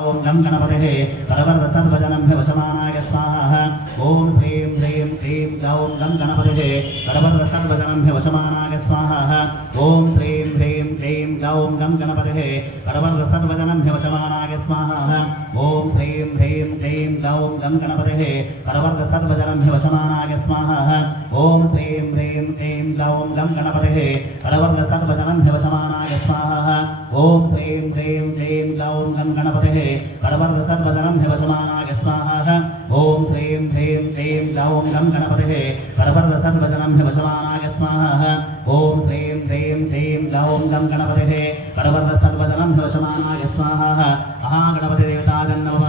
ओम गं गणपते परवर्त सर्वजनम्भ्य वशमानाय स्वाहा। ओम श्रीं ह्रीं क्लीं ग्लौं गं गणपते परवर्त सर्वजनम्भ्य वशमानाय स्वाहा। ओम श्रीं ह्रीं क्लीं ग्लौं गं गणपते परवर्त सर्वजनम्भ्य वशमानाय स्वाहा। ओम श्रीं ह्रीं क्लीं ग्लौं गं गणपते परवर्त सर्वजनम्भ्य वशमानाय स्वाहा। ओम श्रीं ह्रीं क्लीं ग्लौं गं गणपते परवर्त सर्वजनम्भ्य वशमानाय स्वाहा। ओम श्रीं ह्रीं क्लीं ग्लौं गं गणपते परवर्त सर्वजनम्भ्य वशमानाय स्वाहा। ओम श्रीं ह्रीं क्लीं ग्लौं गं गणपते परवर्त सर्वजनम्भ्य वशमानाय स्वाहा। ओम श्रीं ह्रीं क्लीं ग्लौं गं गणपते परवर्त सर्वजनम्भ्य वशमानाय स्वाहा। महागणपति देवताय नमः।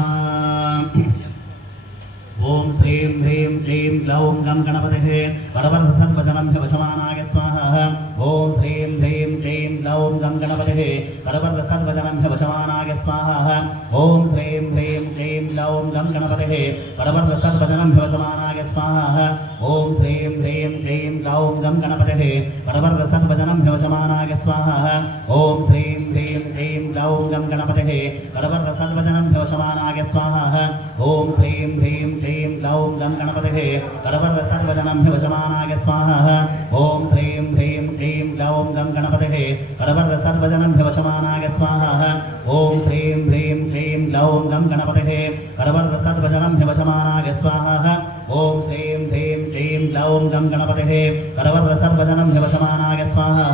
ओम श्रीं ह्रीं क्लीं ग्लौं गं गणपते परवर्त सर्वजनम्भ्य वशमानाय स्वाहा। ओम श्रीं ह्रीं क्लीं ग्लौं गं गणपते परवर्त सर्वजनम्भ्य वशमानाय स्वाहा। ओम श्रीं ह्रीं क्लीं ग्लौं गं गणपते परवर्त सर्वजनम्भ्य वशमानाय स्वाहा। ओम श्रीं ह्रीं क्लीं ग्लौं गं गणपते परवर्त सर्वजनम्भ्य वशमानाय स्वाहा। ओम श्रीं ह्रीं क्लीं ग्लौं गं गणपते परवर्त सर्वजनम्भ्य वशमानाय स्वाहा। ओम श्रीं ह्रीं क्लीं ग्लौं गं गणपते परवर्त सर्वजनम्भ्य वशमानाय स्वाहा। ओम श्रीं ह्रीं क्लीं ग्लौं गं गणपते परवर्त सर्वजनम्भ्य वशमानाय स्वाहा। ओम श्रीं ह्रीं क्लीं ग्लौं गं गणपते परवर्त सर्वजनम्भ्य वशमानाय स्वाहा। ओम श्रीं ह्रीं क्लीं ग्लौं गं गणपते परवर्त सर्वजनम्भ्य वशमानाय स्वाहा।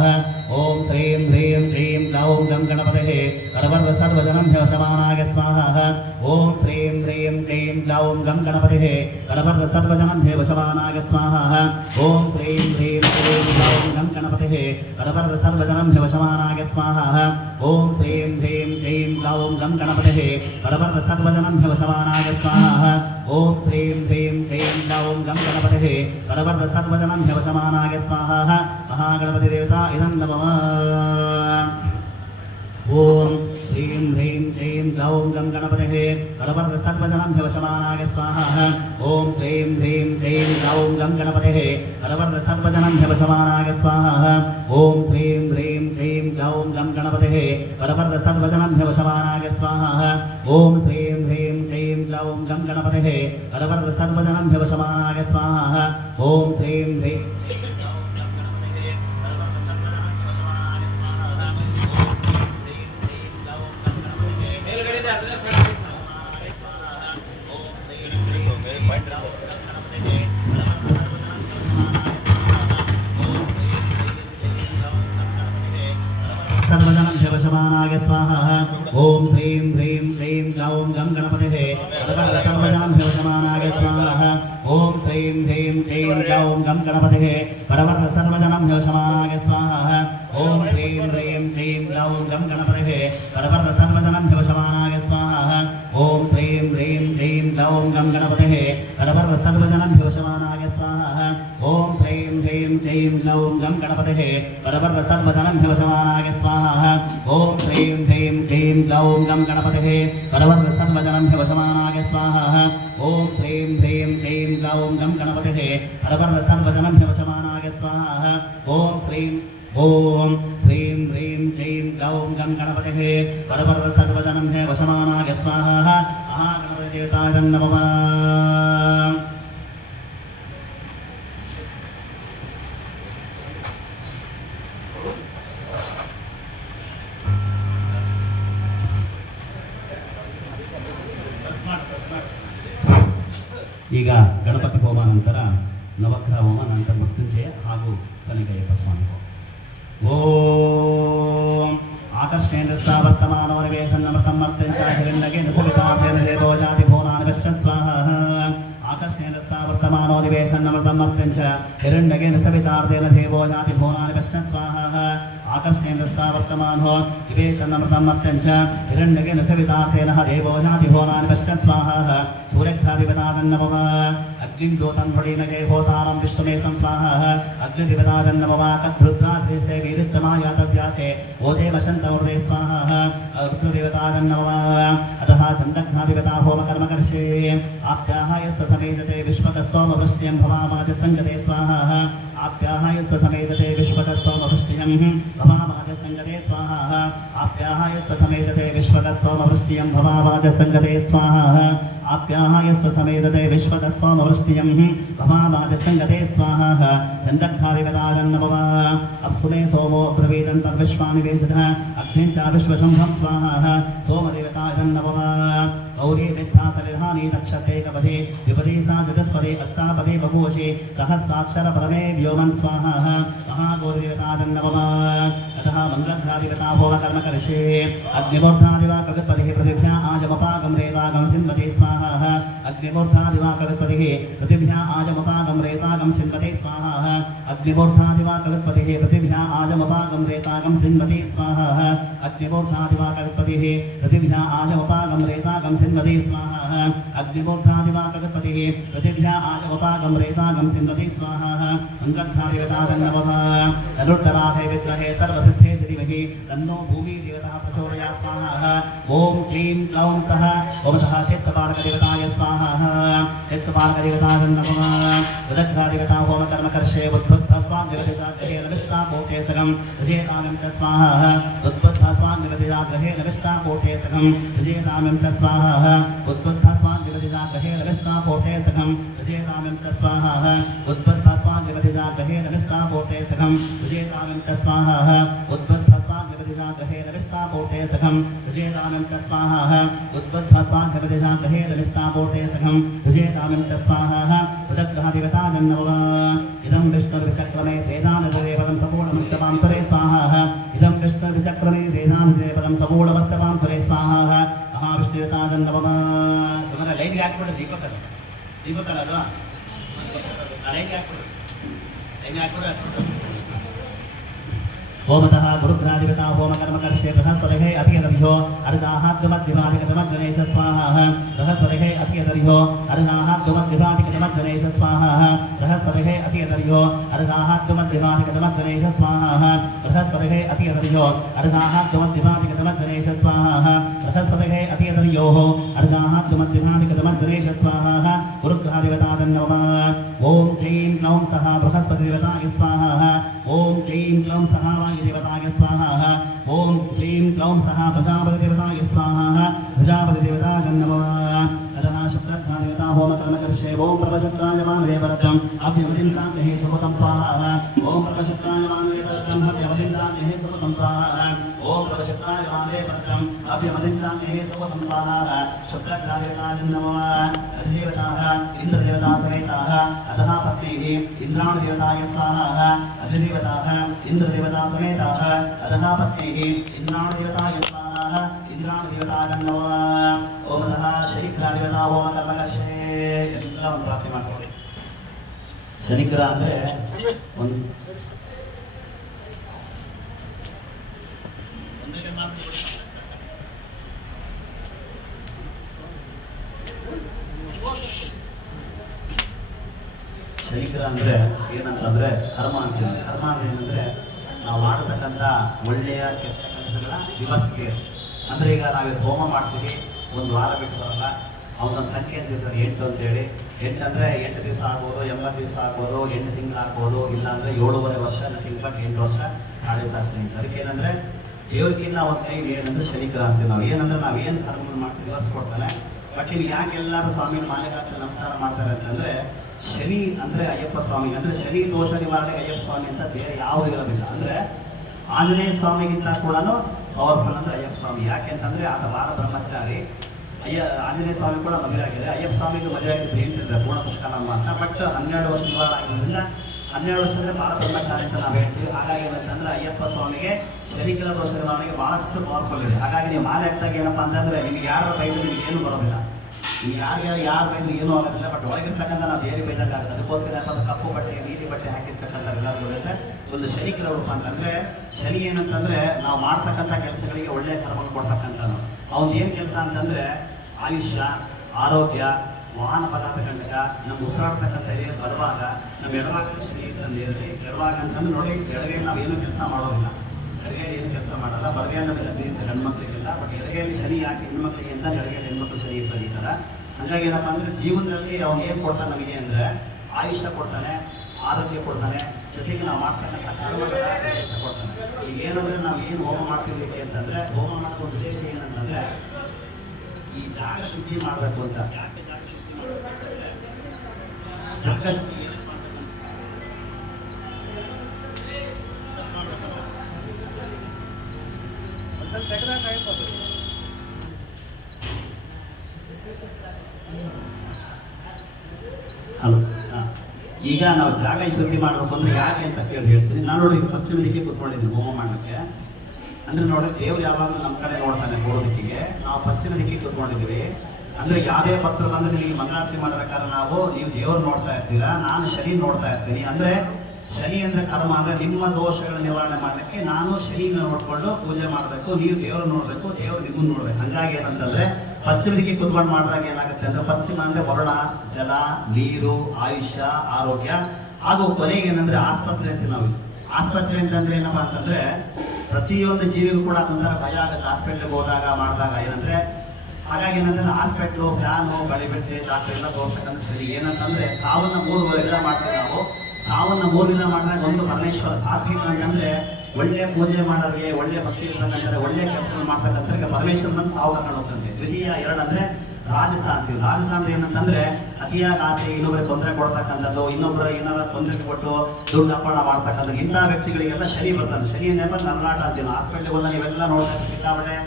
ओम श्रीं ह्रीं क्लीं ग्लौं गं गणपते परवर्त सर्वजनम्भ्य वशमानाय स्वाहा। ओम श्रीं ह्रीं क्लीं ग्लौं गं गणपते परवर्त सर्वजनम्भ्य वशमानाय स्वाहा। ओम श्रीं ह्रीं क्लीं ग्लौं गं गणपते परवर्त सर्वजनम्भ्य वशमानाय स्वाहा। ओम श्रीं ह्रीं क्लीं ग्लौं गं गणपते परवर्त सर्वजनम्भ्य वशमानाय स्वाहा। ओम श्रीं ह्रीं क्लीं ग्लौं गं गणपते परवर्त सर्वजनम्भ्य वशमानाय स्वाहा। महागणपति देवता इदं नमः। ओम श्रीं ह्रीं क्लीं ग्लौं गं गणपते परवर्त सर्वजनम्भ्य वशमानाय स्वाहा। ओम श्रीं ह्रीं क्लीं ग्लौं गं गणपते परवर्त सर्वजनम्भ्य वशमानाय स्वाहा। ओम श्रीं ह्रीं क्लीं ग्लौं गं गणपते परवर्त सर्वजनम्भ्य वशमानाय स्वाहा। ओम श्रीं ह्रीं क्लीं ग्लौं गं गणपते परवर्त सर्वजनम्भ्य वशमानाय स्वाहा। ओम श्रीं ह्रीं सर्वजनम्भ्य वशमानाय स्वाहा। ओम श्रीं ह्रीं क्लीं ग्लौं गं गणपते परवर्त सर्वजनम्भ्य वशमानाय स्वाहा। ओम श्रीं ह्रीं क्लीं ग्लौं गं गणपते परवर्त सर्वजनम्भ्य वशमानाय स्वाहा। ओम श्रीं ह्रीं क्लीं ग्लौं गं गणपते परवर्त सर्वजनम्भ्य वशमानाय स्वाहा। ओम श्रीं ह्रीं क्लीं ग्लौं गं गणपते परवर्त सर्वजनम्भ्य वशमानाय स्वाहा। ओम श्रीं ह्रीं क्लीं ग्लौं गं गणपते परवर्त सर्वजनम्भ्य वशमानाय स्वाहा। ओम श्रीं ह्रीं क्लीं ग्लौं गं गणपते परवर्त सर्वजनम्भ्य वशमानाय स्वाहा। ओम श्रीं ह्रीं क्लीं ग्लौं गं गणपते परवर्त सर्वजनम्भ्य वशमानाय स्वाहा। ओम श्रीं ह्रीं क्लीं ग्लौं गं गणपते परवर्त सर्वजनम्भ्य वशमानाय स्वाहा। महागणपति देवताय नमः। ಈಗ ಗಣಪತಿ ಹೋಮ ನಂತರ ನವಗ್ರಹ ಹೋಮ ನಂತರ ಮೃತ್ಯುಂಜಯ ಹಾಗೂ ಕನಕಯ್ಯಪ್ಪ ಸ್ವಾಮಿ. ಓಂ ಆಕರ್ಷಣೇಂದ್ರ ಸಾವರ್ತಮಾನೋ ನಿವೇಶನ್ನಮೃತಂ ಮರ್ತ್ಯಂಚ ಹಿರಣ್ಯಕೇನ ಸವಿತಾಭ್ಯನ ದೇವೋ ಜಾತಿ ಭುವನಾನಿಪಶ್ಯ ಸ್ವಾಹ. ಆಕರ್ಷಣೇಂದ್ರ ಸಾವರ್ತಮಾನೋ ನಿವೇಶನ್ನಮೃತಂ ಮರ್ತ್ಯಂಚ ಹಿರಣ್ಯಕೇನ ಸವಿತಾರ್ಧೇನ ದೇವೋ ಜಾತಿ ಭುವನಾನಿಪಶ್ಯ ಸ್ವಾಹ. ಆಕರ್ಷಣೇಂದ್ರ ಸಾವರ್ತಮಾನೋ ನಿವೇಶನ್ನಮೃತಂ ಮರ್ತ್ಯಂಚ ಹಿರಣ್ಯಕೇನ ಸವಿತಾರ್ಧೇನ ದೇವೋ ಜಾತಿ ಭುವನಾನಿಪಶ್ಯ ಸ್ವಾಹ. सूर्यघ्राधिपतादन्नमः अग्निं द्योतं फणेन जय होतारं विश्वमेशं स्वाहा. अग्निधिपतादन्नमः तद्रुद्राद्रिसे वीरिष्टमायातव्यासे ओजे वसन्तमूर्ते स्वाहा. रुद्रदेवतादन्नमः अतः सन्दग्धाधिपता होमकर्मकर्षे आप्याहाय स्वसमेधते विश्वतस्सोमवृष्ट्यं भवामादिसङ्गते स्वाहा. आप्याहाय स्वसमेधते विश्वतस्सोमवृष्ट्यं भवामादिसङ्गते स्वाहा. आप्याहाय स्वथमेतते विश्वतस्सोमवृष्टियं भवावाजसङ्गते स्वाहा आप्याहाय स्वथमेतते विश्वतस्सोमवृष्टियं भवावाजसङ्गते स्वाहा चन्दग्धादिगताजन्नववा अप्सुमे सोमो ब्रवीदन्तर्विश्वानिवेशतः अग्निं च विश्वशम्भं स्वाहा सोमदेवताजन्नववा गौरी विद्यासनिधानी नक्षत्रेकपदे विपदे सा चतुष्पदे अष्टापदे बहुवशे सहस्राक्षर परमे व्योमन् स्वाहा महागौरीदेवताजन्नववा अतः मङ्गलघ्रादिगता होमकर्मकर्षे अग्निमूर्धादिवा कविपतिः पृथिभ्या आजमपागं रेतागं सिन्वते स्वाहा अग्निमूर्धादिवा कविपतिः पृथिभ्या आजमपागं रेतागं सिन्वते स्वाहा अग्निमूर्धादिवा कविपतिः पृथिभ्या आजमपागं रेतागं सिन्वते स्वाहा अग्निमूर्धादिवा कविपतिः पृथिभ्या आजमपागं रेतागं सिन्वते स्वाहा अग्निमूर्धादिवा कविपतिः पृथिभ्या आजमपागं रेतागं सिन्वते स्वाहा मङ्गलघ्रादिगताजन्नवः तनुर्धराधे विद्महे सर्वसिद्धे धीमहि तन्नो भूमि देवता प्रचोदयात् स्वाहा ओम क्लीं क्लौं सः ओम सः चित्तपालकदेवताय स्वाहा चित्तपालकदेवताय नमः उदग्धादिगता होमकर्मकर्षे उद्बुद्धस्वाङ्गदेवताग्रहेण विष्टापोतेसकं विजयतामिं च स्वाहा उद्बुद्धस्वाङ्गदेवताग्रहेण विष्टापोतेसकं विजयतामिं च स्वाहा उद्बुद्धस्वाङ्गदेवताग्रहेण विष्टापोतेसकं विजयतामिं च स्वाहा उद्बुद्धस्वाङ्गदेवताग्रहेण विष्टापोतेसकं विजयतामिं च स्वाहा उद्बुद्धस्वाङ्गदेवताग्रहेण विष्टापोतेसकं विजयतामिं च स्वाहा उद्बुद्धस्वाङ्गदेवताग्रहेण विष्टापोतेसकं विजयतामिं च स्वाहा उदग्धादिगताजन्नवः इदं विष्णुर्विचक्रमे वेदानदेवदं सपूर्णमुक्तवां सुरे स्वाहा इदं विष्णुर्विचक्रमे वेदानदेवदं सपूर्णमस्तवां सुरे स्वाहा महाविष्णुदेवताजन्नवः ಸುಮ್ಮನೆ ಲೈನ್ಗೆ ಹಾಕ್ಬಿಡು ದೀಪಕಲ್ಲ ಅಲ್ವಾ ಲೈನ್ಗೆ ಹಾಕ್ಬಿಡು ओमतः गुरुग्रादिगता होमकर्मकर्षे बृहस्पतिः अतियदर्यो अर्धाहाद्युमद्दिवादिगतमज्जनेश स्वाहा बृहस्पतिः अतियदर्यो अर्धाहाद्युमद्दिवादिगतमज्जनेश स्वाहा बृहस्पतिः अतियदर्यो अर्धाहाद्युमद्दिवादिगतमज्जनेश स्वाहा बृहस्पतिः अतियदर्यो अर्धाहाद्युमद्दिवादिगतमज्जनेश स्वाहा बृहस्पतिः अतियदर्योः अर्धाहाद्युमद्दिवादिगतमज्जनेश स्वाहा गुरुग्रादिगताजन्नवः ओम क्लीं क्लौं सः बृहस्पतिदेवताय स्वाहा ओम क्लीं क्लौं सः देवताय स्वाहा ओम क्लीं क्लौं सः प्रजापतिदेवताय स्वाहा प्रजापतिदेवताजन्नवः अतः शुक्रध्वादेवता होमकर्मकर्षे ओम प्रभशुक्राय मानवेवरतम् अभ्यवदिं शान्तिः सुभतं स्वाहा ओम प्रभशुक्राय मानवेवरतम् अभ्यवदिं शान्तिः सुभतं स्वाहा ओम प्रभशुक्राय मानवेवरतम् अभ्यवदिं शान्तिः सुभतं स्वाहा शुक्रध्वादेवताजन्नवः अधिदेवताः इन्द्रदेवता समेताः अतः पत्नीः इन्द्राणदेवताय स्वाहा अधिदेवताः इन्द्रदेवता समेताः अतः पत्नीः इन्द्राणदेवताय स्वाहा इन्द्राणदेवताजन्नवः ओम नमः ಶನಿಗ್ರಹದೇವತಾ ಹೋಮಕರ್ಮಕರ್ಷೇ ಎಲ್ಲ ಒಂದು ಪ್ರಾರ್ಥನೆ ಮಾಡ್ಕೊಳ್ಳಿ. ಶನಿಗ್ರಹ ಅಂದರೆ ಒಂದು ಶನಿಗ್ರಹ ಅಂದರೆ ಏನಂತಂದರೆ ಕರ್ಮ ಅಂತೀವಿ. ಕರ್ಮ ಅಂದರೆ ಏನಂದರೆ ನಾವು ಮಾಡತಕ್ಕಂಥ ಒಳ್ಳೆಯ ಕೆಟ್ಟ ಕೆಲಸಗಳ ದಿವಸ್ಗೆ ಅಂದರೆ ಈಗ ನಾವೇ ಹೋಮ ಮಾಡ್ತೀವಿ, ಒಂದು ವಾರ ಬಿಟ್ಟು ಬರಲ್ಲ, ಅವನ ಸಂಖ್ಯೆ ಅಂತ ಇರ್ತಾರೆ 8 ಅಂತೇಳಿ. 8 ಅಂದರೆ 8 ದಿವಸ ಆಗ್ಬೋದು, 80 ದಿವಸ ಆಗ್ಬೋದು, 8 ತಿಂಗಳು ಆಗ್ಬೋದು, ಇಲ್ಲಾಂದರೆ 7.5 ವರ್ಷ, ನಥಿಂಗ್ ಬಟ್ 8 ವರ್ಷ 4.5 ಶನಿ. ಅದಕ್ಕೆ ಏನಂದರೆ ದೇವ್ರಿಗಿನ್ನ ಒಂದು ಕೈ ಏನಂದ್ರೆ ಶನಿಗ್ರಹ ಅಂತೀವಿ ನಾವು. ಏನಂದರೆ ನಾವು ಏನು ಕರ್ಮ ಮಾಡ್ತೀವಿ ದಿವಸ್ಕೊಡ್ತಾನೆ. ಬಟ್ ಇಲ್ಲಿ ಯಾಕೆ ಎಲ್ಲರೂ ಸ್ವಾಮಿ ಮಾಲೆಗಾತ್ರ ನಮಸ್ಕಾರ ಮಾಡ್ತಾರೆ ಅಂತಂದರೆ ಶನಿ ಅಂದರೆ ಅಯ್ಯಪ್ಪ ಸ್ವಾಮಿ, ಅಂದರೆ ಶನಿ ದೋಷ ನಿವಾರಣೆಗೆ ಅಯ್ಯಪ್ಪ ಸ್ವಾಮಿ ಅಂತ ಬೇರೆ ಯಾವ ಇರೋದಿಲ್ಲ. ಅಂದರೆ ಆಂಜನೇಯ ಸ್ವಾಮಿಗಿಂತ ಕೂಡ ಪವರ್ಫುಲ್ ಅಂದರೆ ಅಯ್ಯಪ್ಪ ಸ್ವಾಮಿ. ಯಾಕೆ ಅಂತಂದರೆ ಆತ ಬಾಲ ಬ್ರಹ್ಮಚಾರಿ. ಆಂಜನೇಯ ಸ್ವಾಮಿ ಕೂಡ ಮದುವೆ ಆಗಿದೆ. ಅಯ್ಯಪ್ಪ ಸ್ವಾಮಿಗೂ ಮದುವೆ ಆಗಿದ್ದು ಏನಿಲ್ಲ ಪೂರ್ಣ ಪುಷ್ಕರಮ್ಮ ಅಂತ. ಬಟ್ 12 ವರ್ಷ ನಿವಾರ ಆಗಿರೋದ್ರಿಂದ 12 ವರ್ಷದಲ್ಲಿ ಬಾಲ ಬ್ರಹ್ಮಚಾರಿ ಅಂತ ನಾವು ಹೇಳ್ತೀವಿ. ಹಾಗಾಗಿ ಏನಂತಂದರೆ ಅಯ್ಯಪ್ಪ ಸ್ವಾಮಿಗೆ ಶನಿಗ್ರಹ ದೋಷ ನಿವಾರಣೆಗೆ ಭಾಳಷ್ಟು ಪವರ್ಫುಲ್ ಇದೆ. ಹಾಗಾಗಿ ನೀವು ಮಾಲೆ ಹಾಕ್ದಾಗ ಏನಪ್ಪ ಅಂತಂದರೆ ನಿಮಗೆ ಯಾರ ಬೈದು ನಿಮಗೆ ಏನೂ ಬರೋದಿಲ್ಲ, ನೀವು ಯಾರ ಬೈದು ಏನೂ ಆಗೋದಿಲ್ಲ. ಬಟ್ ಒಳಗಿರ್ತಕ್ಕಂಥ ನಾವು ಬೇರೆ ಬೈದಾಗ ಆಗುತ್ತೆ. ಅದಕ್ಕೋಸ್ಕರ ಏನಪ್ಪ ಕಪ್ಪು ಬಟ್ಟೆ ನೀಲಿ ಬಟ್ಟೆ ಹಾಕಿರ್ತಕ್ಕಂಥ ಎಲ್ಲರಿಗೂ ಒಂದು ಶನಿಗ್ರಹ ರೂಪ ಅಂತಂದರೆ ಶನಿ ಏನಂತಂದರೆ ನಾವು ಮಾಡ್ತಕ್ಕಂಥ ಕೆಲಸಗಳಿಗೆ ಒಳ್ಳೆಯ ಕರ್ಮಗಳು ಕೊಡ್ತಕ್ಕಂಥದ್ದು. ಅವನು ಏನು ಕೆಲಸ ಅಂತಂದರೆ ಆಯುಷ್ಯ, ಆರೋಗ್ಯ, ವಾಹನ ಪದಾರ್ಥ ಕಂಡಕ, ನಮ್ಮ ಉಸಿರಾಡ್ತಕ್ಕಂಥ ಏರಿಯಾ ಬರುವಾಗ ನಮ್ಮ ಎಡವಾಗಿ ಶನಿ ತಂದಿರಲಿ. ಎಡವಾಗ ಅಂತಂದ್ರೆ ನೋಡಿ, ಎಡಗೈಲಿ ನಾವು ಏನೂ ಕೆಲಸ ಮಾಡೋದಿಲ್ಲ, ಎಡಗೈಲಿ ಏನು ಕೆಲಸ ಮಾಡಲ್ಲ. ಬಲಗೈಲಿ ನಮಗೆ ಹೆಣ್ಮಕ್ಳಿಗಿಲ್ಲ. ಬಟ್ ಎಡಗೈಲಿ ಶನಿ ಯಾಕೆ ಹೆಣ್ಮಕ್ಳಿಗೆ ಅಂತ ಎಡಗೈಲಿ ಹೆಣ್ಮಕ್ಳು ಶನಿ ಇರ್ತಾರೆ ಈ ಥರ. ಹಾಗಾಗಿ ಏನಪ್ಪ ಅಂದರೆ ಜೀವನದಲ್ಲಿ ಅವ್ನು ಏನು ಕೊಡ್ತಾನೆ ನಮಗೆ ಅಂದರೆ ಆಯುಷ್ಯ ಕೊಡ್ತಾನೆ, ಆರೋಗ್ಯ ಕೊಡ್ತಾನೆ, ಜೊತೆಗೆ ನಾವು ಮಾಡ್ತಕ್ಕಂಥ ಕರ್ಮಗಳ ಉದ್ದೇಶ ಕೊಡ್ತಾನೆ. ಈಗ ಏನಂದ್ರೆ ನಾವು ಏನು ಹೋಮ ಮಾಡ್ತಿರ್ಲಿಕ್ಕೆ ಅಂತಂದ್ರೆ ಹೋಮ ಮಾಡೋ ಉದ್ದೇಶ ಏನಂತಂದ್ರೆ ಈ ಜಾಗ ಶುದ್ಧಿ ಮಾಡಬೇಕು ಅಂತ. ಯಾಕೆ ಜಾಗ ಶುದ್ಧಿ ಮಾಡಬೇಕಂತಂದ್ರೆ ಜಾಗ ಶುದ್ಧಿ ಹಲೋ, ಈಗ ನಾವು ಜಾಗ ಶುದ್ಧಿ ಮಾಡಬೇಕು ಅಂದ್ರೆ ಯಾಕೆ ಅಂತ ಹೇಳ್ತೀನಿ. ನಾನು ನೋಡಿ ಪಶ್ಚಿಮ ದಿಕ್ಕಿಗೆ ಕೂತ್ಕೊಂಡಿದ್ದೀನಿ ಹೋಮ ಮಾಡಲಿಕ್ಕೆ. ಅಂದ್ರೆ ನೋಡಿ ದೇವ್ರು ಯಾವಾಗಲೂ ನಮ್ಮ ಕಡೆ ನೋಡ್ತಾನೆ ಪೂರ್ವ ದಿಕ್ಕಿಗೆ. ನಾವು ಪಶ್ಚಿಮ ದಿಕ್ಕಿಗೆ ಕೂತ್ಕೊಂಡಿದ್ದೀವಿ. ಅಂದ್ರೆ ಯಾವುದೇ ಭಕ್ತರು ಬಂದ್ರೆ ನಿಮಗೆ ಮಂಗಳಾರತಿ ಮಾಡಬೇಕಾದ್ರೆ ನೀವು ದೇವ್ರು ನೋಡ್ತಾ ಇರ್ತೀರಾ, ನಾನು ಶನಿ ನೋಡ್ತಾ ಇರ್ತೀನಿ. ಅಂದ್ರೆ ಶನಿ ಅಂದ್ರೆ ಕರ್ಮ, ಅಂದ್ರೆ ನಿಮ್ಮ ದೋಷಗಳ ನಿವಾರಣೆ ಮಾಡಲಿಕ್ಕೆ ನಾನು ಶನಿನ ನೋಡ್ಕೊಂಡು ಪೂಜೆ ಮಾಡಬೇಕು, ನೀವು ದೇವ್ರು ನೋಡ್ಬೇಕು, ದೇವ್ರು ನಿಮ್ಮನ್ನು ನೋಡ್ಬೇಕು. ಹಂಗಾಗಿ ಏನಂತಂದ್ರೆ ಪಶ್ಚಿಮ ದಿಕ್ಕಿಗೆ ಕುತ್ಕೊಂಡು ಮಾಡಿದಾಗ ಏನಾಗುತ್ತೆ ಅಂದ್ರೆ ಪಶ್ಚಿಮ ಅಂದ್ರೆ ವರುಣ, ಜಲ, ನೀರು, ಆಯುಷ್ಯ, ಆರೋಗ್ಯ, ಹಾಗೂ ಕೊನೆಗೆ ಏನಂದ್ರೆ ಆಸ್ಪತ್ರೆ ಅಂತೀವಿ ನಾವು. ಆಸ್ಪತ್ರೆ ಅಂತಂದ್ರೆ ಏನಪ್ಪಾ ಅಂತಂದ್ರೆ ಪ್ರತಿಯೊಂದು ಜೀವಿಗೂ ಕೂಡ ಒಂಥರ ಭಯ ಆಗುತ್ತೆ ಹಾಸ್ಪಿಟ್ಲಿಗೆ ಹೋದಾಗ ಮಾಡಿದಾಗ. ಏನಂದ್ರೆ ಹಾಗಾಗಿ ಏನಂದ್ರೆ ಹಾಸ್ಪಿಟ್ಲು, ಫ್ಯಾನು, ಗಳಿಬೆಟ್ಟೆ, ಡಾಕ್ಟರ್ ಎಲ್ಲ ತೋರ್ಸಕ್ಕಂದ್ರೆ ಸರಿ. ಏನಂತಂದ್ರೆ ಸಾವನ್ನ 3 ವಿಧ ಮಾಡ್ತೀವಿ ನಾವು. ಸಾವನ್ನ 3 ವಿಧ ಮಾಡಿದಾಗ ಒಂದು ಪರಮೇಶ್ವರ ಸಾತ್ವಿಕ ಅಂತಂದ್ರೆ ಒಳ್ಳೆ ಪೂಜೆ ಮಾಡೋರಿಗೆ, ಒಳ್ಳೆ ಭಕ್ತಿ ಇರ್ತಕ್ಕಂಥ ಒಳ್ಳೆ ಕೆಲಸ ಮಾಡ್ತಕ್ಕಂಥ ಪರಮೇಶ್ವರನ ಸಾವು ಕರ್ಕೊಂಡು ಹೋಗ್ತಂತೆ. ದ್ವಿತೀಯ 2 ಅಂದ್ರೆ ರಾಜಸ ಅಂತೀವಿ. ರಾಜಸ ಅಂದ್ರೆ ಏನಂತಂದ್ರೆ ಅತಿಯಾದ ಆಸೆ, ಇನ್ನೊಬ್ಬರಿಗೆ ತೊಂದರೆ ಕೊಡ್ತಕ್ಕಂಥದ್ದು, ಏನಾರ ತೊಂದರೆ ಕೊಟ್ಟು ದುಡ್ಡು ಅಪ್ಪಣ ಮಾಡ್ತಕ್ಕಂಥದ್ದು. ಇಂತಹ ವ್ಯಕ್ತಿಗಳಿಗೆಲ್ಲ ಶನಿ ಬರ್ತಾರೆ. ಶನಿ ಅಂದ್ರೆ ನರನಾಟ ಅಂತೀವಿ. ಹಾಸ್ಪಿಟ್ಲಿಗೆ ಬಂದ ನೀವೆಲ್ಲ ನೋಡ್ತಾ ಸಿಕ್ಕಾಬಟ್ಟೆ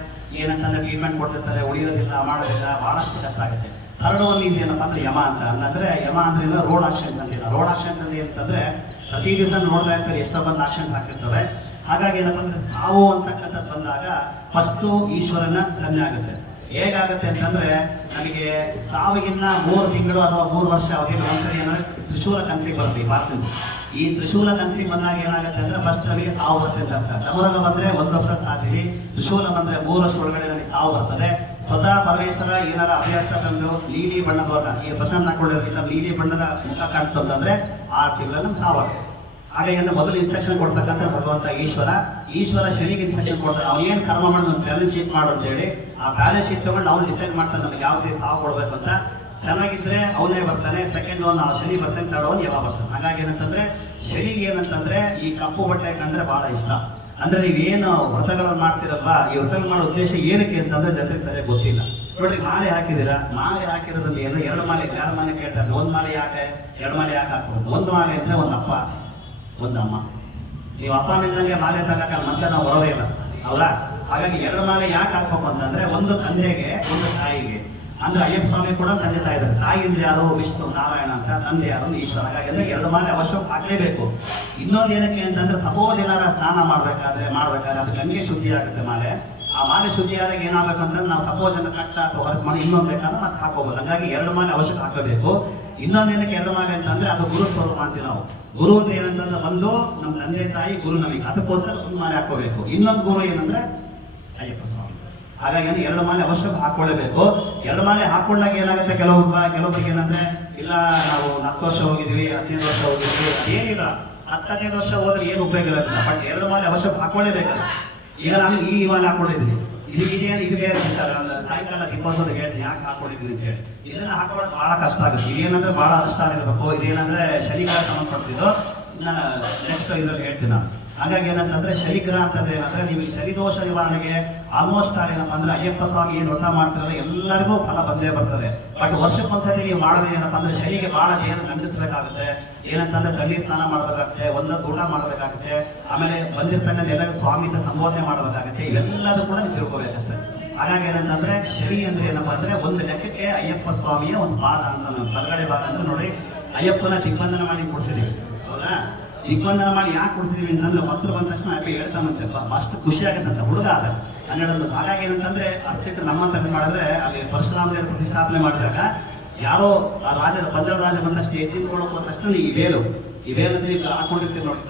ಏನಂತಂದ್ರೆ ಟ್ರೀಟ್ಮೆಂಟ್ ಕೊಡ್ತಿರ್ತಾರೆ, ಉಳಿಯೋದಿಲ್ಲ, ಮಾಡೋದಿಲ್ಲ, ಬಹಳಷ್ಟು ಕಷ್ಟ ಆಗುತ್ತೆ. ಥರ್ಡ್ ಒನ್ ಈಸ್ ಏನಪ್ಪಾ ಅಂದ್ರೆ ಯಮ ಅಂತ. ಅಂದ್ರೆ ಯಮ ಅಂದ್ರೆ ರೋಡ್ ಆಕ್ಷನ್ಸ್ ಅಂತಿಲ್ಲ. ರೋಡ್ ಆಕ್ಷನ್ಸ್ ಅಂದ್ರೆ ಏನಂತಂದ್ರೆ ಪ್ರತಿ ದಿವಸ ನೋಡ್ತಾ ಇರ್ತಾರೆ ಎಷ್ಟೋ ಬಂದು ಆಕ್ಷನ್ಸ್ ಆಗ್ತಿರ್ತವೆ. ಹಾಗಾಗಿ ಏನಪ್ಪಾ ಅಂದ್ರೆ ಸಾವು ಅಂತಕ್ಕಂಥದ್ದು ಬಂದಾಗ ಫಸ್ಟು ಈಶ್ವರನ ಸನ್ನೆ ಆಗುತ್ತೆ. ಹೇಗಾಗುತ್ತೆ ಅಂತಂದ್ರೆ ನಮಗೆ ಸಾವಿಗಿನ್ನ 3 ತಿಂಗಳು ಅಥವಾ 3 ವರ್ಷ ಅವಧಿಯಲ್ಲಿ ಒಂದ್ಸರಿ ಏನಂದ್ರೆ ತ್ರಿಶೂಲ ಕನಸಿಗೆ ಬರುತ್ತೆ. ಈ ಪಾಸಿಂದ ಈ ತ್ರಿಶೂಲ ಕನಸಿಗೆ ಬಂದಾಗ ಏನಾಗುತ್ತೆ ಅಂದ್ರೆ ಫಸ್ಟ್ ನಮಗೆ ಸಾವು ಬರ್ತದೆ ಅಂತ ಅರ್ಥ. ಡಮರುಗ ಬಂದ್ರೆ 1 ವರ್ಷ ಸಾಧ್ವಿ, ತ್ರಿಶೂಲ ಬಂದ್ರೆ 3 ವರ್ಷ ಒಳಗಡೆ ನಮಗೆ ಸಾವು ಬರ್ತದೆ. ಸ್ವತಃ ಪರಮೇಶ್ವರ ಏನಾರ ಅಭ್ಯಾಸ ತಂದು ನೀಲಿ ಬಣ್ಣದವರ ಈ ಪ್ರಶಾಂತ ಹಾಕೊಂಡಿರೋದ್ರಿಂದ ನೀಲಿ ಬಣ್ಣದ ಮುಖ ಕಾಣ್ತಂದ್ರೆ 6 ತಿಂಗಳಲ್ಲಿ ನಮ್ಗೆ ಸಾವಾಗುತ್ತೆ. ಹಾಗಾಗಿ ಅಂದ್ರೆ ಮೊದಲು ಇನ್ಸ್ಟ್ರಕ್ಷನ್ ಕೊಡ್ತಕ್ಕಂಥ ಭಗವಂತ ಈಶ್ವರ ಶನಿಗೆ ಇನ್ಸ್ಟ್ರಕ್ಷನ್ ಕೊಡ್ತಾರೆ. ಅವ್ನು ಏನು ಕರ್ಮ ಮಾಡಿ ಒಂದು ಬ್ಯಾಲೆನ್ಸ್ ಶೀಟ್ ಮಾಡು ಅಂತ ಹೇಳಿ ಆ ಬ್ಯಾಲೆನ್ಸ್ ಶೀಟ್ ತಗೊಂಡು ಅವ್ನು ಡಿಸೈಡ್ ಮಾಡ್ತಾನೆ ನಮ್ಗೆ ಯಾವುದೇ ಸಾವು ಕೊಡ್ಬೇಕು ಅಂತ. ಚೆನ್ನಾಗಿದ್ರೆ ಅವನೇ ಬರ್ತಾನೆ, ಸೆಕೆಂಡ್ ಒನ್ ಶನಿ ಬರ್ತಾನೆ, ಥರ್ಡ್ ಒನ್ ಯಾವ ಬರ್ತಾನೆ. ಹಾಗಾಗಿ ಏನಂತಂದ್ರೆ ಶನಿಗೆ ಏನಂತಂದ್ರೆ ಈ ಕಪ್ಪು ಬಟ್ಟೆ ಕಂಡ್ರೆ ಬಹಳ ಇಷ್ಟ. ಅಂದ್ರೆ ನೀವೇನು ವ್ರತಗಳನ್ನು ಮಾಡ್ತಿರಲ್ವಾ, ಈ ವ್ರತಗಳು ಮಾಡೋ ಉದ್ದೇಶ ಏನಕ್ಕೆ ಅಂತಂದ್ರೆ ಜನರಿಗೆ ಸರಿಯಾಗಿ ಗೊತ್ತಿಲ್ಲ. ನೋಡ್ರಿ, ಮಾಲೆ ಹಾಕಿದಿರಾ, ಮಾಲೆ ಹಾಕಿರೋದ್ರಲ್ಲಿ ಏನು 2 ಮಾಲೆ, ಯಾರ ಮಾಲೆ ಕೇಳ್ತಾರೆ, 1 ಮಾಲೆ ಯಾಕೆ 2 ಮಾಲೆ ಯಾಕೆ ಹಾಕ್ಬೋದು? 1 ಮಾಲೆ ಅಂದ್ರೆ ಒಂದು ಅಪ್ಪ, ಒಂದು ಅಮ್ಮ. ನೀವು ಅಪ್ಪ ನಿಂದಂಗೆ ಮಾಲೆ ತಗೋಕ ಮನುಷ್ಯ ನಾವು ಬರೋದೇ ಇಲ್ಲ, ಹೌದಾ? ಹಾಗಾಗಿ 2 ಮಾಲೆ ಯಾಕೆ ಹಾಕ್ಬೇಕು ಅಂತಂದ್ರೆ ಒಂದು ತಂದೆಗೆ, ಒಂದು ತಾಯಿಗೆ. ಅಂದ್ರೆ ಅಯ್ಯಪ್ಪ ಸ್ವಾಮಿ ಕೂಡ ತಂದೆ ತಾಯಿ ಇದ್ದಾರೆ. ತಾಯಿ ಅಂದ್ರೆ ಯಾರು? ವಿಷ್ಣು ನಾರಾಯಣ ಅಂತ. ತಂದೆ ಯಾರು? ಈಶ್ವರ. ಹಾಗಾಗಿ ಅಂದ್ರೆ 2 ಮಾಲೆ ಅವಶ್ಯ ಹಾಕ್ಲೇಬೇಕು. ಇನ್ನೊಂದು ಏನಕ್ಕೆ ಅಂತಂದ್ರೆ ಸಪೋಸ್ ಏನಾರ ಸ್ನಾನ ಮಾಡ್ಬೇಕಾದ್ರೆ ಅದು ಗಂಗೆ ಶುದ್ಧಿ ಆಗುತ್ತೆ ಮಾಲೆ. ಆ ಮಾಲೆ ಶುದ್ಧಿ ಆದಾಗ ಏನಾಗಬೇಕಂತಂದ್ರೆ ನಾವು ಸಪೋಸ್ ಏನಾರ ಕಟ್ಟ ಅಥವಾ ಹೊರಗೆ ಮಾಡಿ ಇನ್ನೊಂದು ಬೇಕಾದ್ರೆ ಮತ್ತೆ ಹಾಕೋಬಹುದು. ಹಾಗಾಗಿ 2 ಮಾಲೆ ಅವಶ್ಯಕ ಹಾಕಬೇಕು. ಇನ್ನೊಂದು ಏನಕ್ಕೆ 2 ಮಾಲೆ ಅಂತಂದ್ರೆ ಅದು ಗುರು ಸ್ವರೂಪ ಮಾಡ್ತೀವಿ ನಾವು. ಗುರು ಅಂದ್ರೆ ಏನಂತಂದ್ರೆ ಒಂದು ನಮ್ಮ ತಂದೆ ತಾಯಿ ಗುರು ನಮಗೆ, ಅದಕ್ಕೋಸ್ಕರ 1 ಮಾಲೆ ಹಾಕೋಬೇಕು. ಇನ್ನೊಂದು ಗುರು ಏನಂದ್ರೆ ಅಯ್ಯಪ್ಪ ಸ್ವಾಮಿ. ಹಾಗಾಗಿ 2 ಮಾಲೆ ಅವಶ್ಯಕ ಹಾಕೊಳ್ಳೇಬೇಕು. 2 ಮಾಲೆ ಹಾಕೊಂಡಾಗ ಏನಾಗುತ್ತೆ, ಕೆಲವೊಬ್ಬರಿಗೆ ಏನಂದ್ರೆ ಇಲ್ಲ ನಾವು 10 ವರ್ಷ ಹೋಗಿದ್ವಿ, 15 ವರ್ಷ ಹೋಗಿದ್ವಿ, ಏನಿಲ್ಲ 10-15 ವರ್ಷ ಹೋದ್ರೆ ಏನು ಉಪಯೋಗ ಇಲ್ಲ. ಬಟ್ 2 ಮಾಲೆ ಅವಶ್ಯಕ ಹಾಕೊಳ್ಳೇಬೇಕಲ್ಲ. ಈಗ ನಾನು ಈ ಮಾಲೆ ಹಾಕೊಂಡಿದ್ದೀನಿ, ಇದು ಬೇರೆ ವಿಚಾರ. ಸಾಯಂಕಾಲ ದಿಪ್ಪಸೋದು ಹೇಳ್ತೀನಿ ಯಾಕೆ ಹಾಕೊಂಡಿದ್ದೀನಿ ಅಂತ ಹೇಳಿ. ಇದನ್ನ ಹಾಕೊಳ್ಳೋದು ಬಹಳ ಕಷ್ಟ ಆಗುತ್ತೆ. ಇದೇನಂದ್ರೆ ಬಹಳ ಅನುಷ್ಠಾನ ಇರಬೇಕು. ಇದೇನಂದ್ರೆ ಶನಿಗ್ರಹ ಸಂಬಂಧಪಟ್ಟಿದ್ದು. ನಾನು ನೆಕ್ಸ್ಟ್ ಇದರಲ್ಲಿ ಹೇಳ್ತೀನಿ ನಾನು. ಹಾಗಾಗಿ ಏನಂತಂದ್ರೆ ಶನಿಗ್ರಹ ಅಂತಂದ್ರೆ ಏನಂದ್ರೆ ನೀವು ಶನಿದೋಷ ನಿವಾರಣೆಗೆ ಆಲ್ಮೋಸ್ಟ್ ಏನಪ್ಪಾ ಅಂದ್ರೆ ಅಯ್ಯಪ್ಪ ಸ್ವಾಮಿ ಏನು ವ್ರತ ಮಾಡ್ತಿರಲ್ಲ ಎಲ್ಲರಿಗೂ ಫಲ ಬಂದೇ ಬರ್ತದೆ. ಬಟ್ ವರ್ಷಕ್ಕೊಂದ್ಸತಿ ನೀವು ಮಾಡೋದು ಏನಪ್ಪಾ ಅಂದ್ರೆ ಶನಿಗೆ ಬಹಳ ಏನು ಖಂಡಿಸ್ಬೇಕಾಗುತ್ತೆ. ಏನಂತಂದ್ರೆ ತಣ್ಣೀರ್ ಸ್ನಾನ ಮಾಡಬೇಕಾಗುತ್ತೆ, ಒಂದೊಂದು ಊಟ ಮಾಡಬೇಕಾಗುತ್ತೆ, ಆಮೇಲೆ ಬಂದಿರ್ತಕ್ಕಂಥ ಎಲ್ಲರಿಗೂ ಸ್ವಾಮಿಯಿಂದ ಸಂಬೋಧನೆ ಮಾಡಬೇಕಾಗುತ್ತೆ. ಇವೆಲ್ಲದೂ ಕೂಡ ನೀವು ತಿಳ್ಕೋಬೇಕಷ್ಟೇ. ಹಾಗಾಗಿ ಏನಂತಂದ್ರೆ ಶನಿ ಅಂದ್ರೆ ಏನಪ್ಪಾ ಅಂದ್ರೆ ಒಂದು ಲೆಕ್ಕಕ್ಕೆ ಅಯ್ಯಪ್ಪ ಸ್ವಾಮಿಯ ಒಂದು ಪಾದ ಅಂತ, ಬಲಗಡೆ ಭಾಗ ಅಂದ್ರೆ ನೋಡಿ ಅಯ್ಯಪ್ಪನ ದಿಗ್ಬಂಧನ ಮಾಡಿ ಕೊಡ್ಸಿದೀವಿ, ಹೌದಾ? ದಿಗ್ಬಂಧನ ಮಾಡಿ ಯಾಕೆ ಕೊಡ್ಸಿದೀವಿ ಅಂತಂದ್ರೆ ಭಕ್ತರು ಬಂದ ತಕ್ಷಣ ಅಪ್ಪ ಹೇಳ್ತಾನಂತೆ, ಅಷ್ಟು ಖುಷಿ ಆಗತ್ತಂತ ಹುಡುಗ ಅದ 12 ವರ್ಷ. ಹಾಗಾಗಿ ಏನಂತಂದ್ರೆ ಅರ್ಚಕರು ನಮ್ಮಂತ ಮಾಡಿದ್ರೆ ಅಲ್ಲಿ ಪರಶುರಾಮ ದೇವರ ಪ್ರತಿಷ್ಠಾಪನೆ ಮಾಡಿದಾಗ ಯಾರೋ ಆ ರಾಜರ ರಾಜ ಬಂದಷ್ಟು ಎತ್ತಿಕೊಳ್ಳೋಕೆ ಹೋದ ತಕ್ಷಣ ಈ ವೇಲು ಅಂದ್ರೆ ಈಗ ಹಾಕೊಂಡಿರ್ತೀವಿ ನೋಡಿ,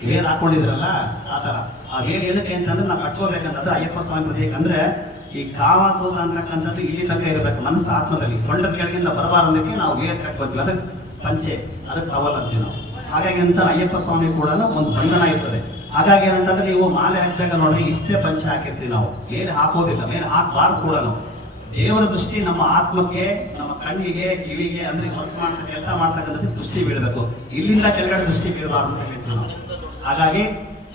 ಈ ವೇಲ್ ಹಾಕೊಂಡಿದ್ರಲ್ಲ ಆ ತರ. ಆ ವೇಲ್ ಏನಕ್ಕೆ ಅಂತಂದ್ರೆ ನಾವು ಕಟ್ಕೋಬೇಕಂತಂದ್ರೆ ಅಯ್ಯಪ್ಪ ಸ್ವಾಮಿ ಪ್ರತೀಕ ಅಂದ್ರೆ ಈ ಕಾವಾತೋದ ಅಂತಕ್ಕಂಥದ್ದು ಇಲ್ಲಿ ತನಕ ಇರಬೇಕು ಮನಸ್ಸು ಆತ್ಮದಲ್ಲಿ. ಸೊಂಟದ ಕೆಳಗಿಂದ ಬರಬಾರದಕ್ಕೆ ನಾವು ವೇರ್ ಕಟ್ಕೋತೀವಿ, ಅದಕ್ಕೆ ಪಂಚೆ, ಅದಕ್ಕೆ ಟವಲ್ ಅಂತೀವಿ ನಾವು. ಹಾಗಾಗಿ ಅಂತ ಅಯ್ಯಪ್ಪ ಸ್ವಾಮಿ ಕೂಡ ಒಂದು ಬಂಧನ ಇರ್ತದೆ. ಹಾಗಾಗಿ ಏನಂತಂದ್ರೆ ನೀವು ಮಾಲೆ ಹಾಕಿದಾಗ ನೋಡ್ರಿ ಇಷ್ಟೇ ಪಂಚೆ ಹಾಕಿರ್ತೀವಿ ನಾವು, ಮೇಲೆ ಹಾಕೋದಿಲ್ಲ, ಮೇಲೆ ಹಾಕಬಾರ್ದು ಕೂಡ ನಾವು. ದೇವರ ದೃಷ್ಟಿ ನಮ್ಮ ಆತ್ಮಕ್ಕೆ, ನಮ್ಮ ಕಣ್ಣಿಗೆ, ಕಿವಿಗೆ ಅಂದ್ರೆ ವರ್ಕ್ ಮಾಡ್ತಾ ಕೆಲಸ ಮಾಡ್ತಕ್ಕಂಥದ್ದು ದೃಷ್ಟಿ ಬೀಳಬೇಕು. ಇಲ್ಲಿಂದ ಕೆಳಗಡೆ ದೃಷ್ಟಿ ಬೀಳಬಾರ್ದು ಅಂತ ಹೇಳ್ತೀವಿ ನಾವು. ಹಾಗಾಗಿ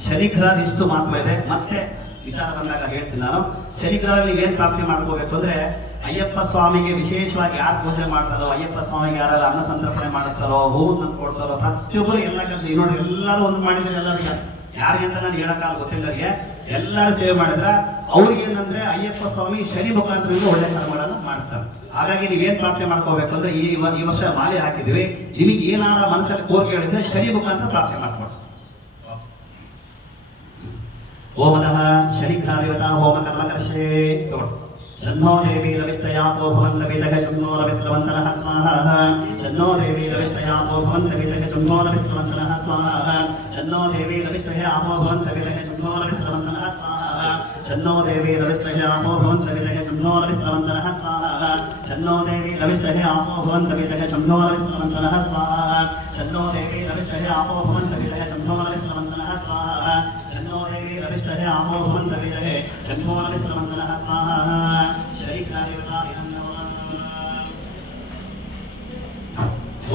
ಶನಿಗ್ರಹ ಇಷ್ಟು ಮಹತ್ವ ಇದೆ. ಮತ್ತೆ ವಿಚಾರ ಬಂದಾಗ ಹೇಳ್ತೀನಿ ನಾನು. ಶನಿಗ್ರಹ ನೀವೇನ್ ಪ್ರಾರ್ಥನೆ ಮಾಡ್ಕೋಬೇಕು ಅಂದ್ರೆ, ಅಯ್ಯಪ್ಪ ಸ್ವಾಮಿಗೆ ವಿಶೇಷವಾಗಿ ಯಾರು ಪೂಜೆ ಮಾಡ್ತಾರೋ, ಅಯ್ಯಪ್ಪ ಸ್ವಾಮಿಗೆ ಯಾರೆಲ್ಲ ಅನ್ನ ಸಂತರ್ಪಣೆ ಮಾಡಿಸ್ತಾರೋ, ಹೂವು ತಂದು ಕೊಡ್ತಾರೋ, ಪ್ರತಿಯೊಬ್ಬರು ಎಲ್ಲ ಕೆಲಸ ನೋಡಿ ಎಲ್ಲರೂ ಒಂದು ಮಾಡಿದ್ರೆ ಎಲ್ಲರಿಗೆ ಯಾರಿಗೆ ಅಂತ ನಾನು ಹೇಳಕ್ಕಾಗ ಗೊತ್ತಿಲ್ಲರಿಗೆ ಎಲ್ಲರೂ ಸೇವೆ ಮಾಡಿದ್ರೆ ಅವ್ರಿಗೆ ಏನಂದ್ರೆ ಅಯ್ಯಪ್ಪ ಸ್ವಾಮಿ ಶನಿ ಮುಖಾಂತರದಿಂದ ಒಳ್ಳೆ ಕರ್ಮಗಳನ್ನು ಮಾಡಿಸ್ತಾರೆ. ಹಾಗಾಗಿ ನೀವೇನ್ ಪ್ರಾರ್ಥನೆ ಮಾಡ್ಕೋಬೇಕು ಅಂದ್ರೆ, ಈ ವರ್ಷ ಮಾಲೆ ಹಾಕಿದೀವಿ, ನಿಮಗೆ ಏನಾರ ಮನಸ್ಸಲ್ಲಿ ಕೋರಿಕೆ ಹೇಳಿದ್ರೆ ಶನಿ ಮುಖಾಂತರ ಪ್ರಾರ್ಥನೆ ಮಾಡ್ಕೊಡ್ತೀವಿ. ಓಮತಃ ಶನಿಗ್ರಹ ದೇವತಾ ಹೋಮ ಕರ್ಮಕರ್ಷೇ ತಗೊಂಡು ಶನ್ನೋ ದೇವಿ ರವಿಸ್ತಯಾಪೋ ಭವಂತ ವೇದಕ ಶನ್ನೋ ರವಿಸ್ರವಂತನಃ ಸ್ವಾಹ. ಶನ್ನೋ ದೇವಿ ರವಿಸ್ತಯಾಪೋ ಭವಂತ ವೇದಕ ಶನ್ನೋ ರವಿಸ್ರವಂತನಃ ಸ್ವಾಹ. ಶನ್ನೋ ದೇವಿ ರವಿಸ್ತಯಾಪೋ ಭವಂತ ವೇದಕ ಶನ್ನೋ ರವಿಸ್ರವಂತನಃ ಸ್ವಾಹ. ಶನ್ನೋ ದೇವಿ ರವಿಸ್ತಯಾಪೋ ಭವಂತ ವೇದಕ ಶನ್ನೋ ರವಿಸ್ರವಂತನಃ ಸ್ವಾಹ. ಶನ್ನೋ ದೇವಿ ರವಿಸ್ತಯಾಪೋ ಭವಂತ ವೇದಕ ಶನ್ನೋ ರವಿಸ್ರವಂತನಃ ಸ್ವಾಹ. ಶನ್ನೋ ದೇವಿ ರವಿಸ್ತಯಾಪೋ ಭವಂತ ವೇದಕ ಶನ್ನೋ ರವಿಸ್ರವಂತನಃ ಸ್ವಾಹ. ಶನ್ನೋ ದೇವಿ ರವಿಸ್ತಯಾಪೋ ಭವಂತ ವೇದಕ ಶನ್ನೋ ರವಿಸ್ರವಂತನಃ ಸ್ವಾಹ.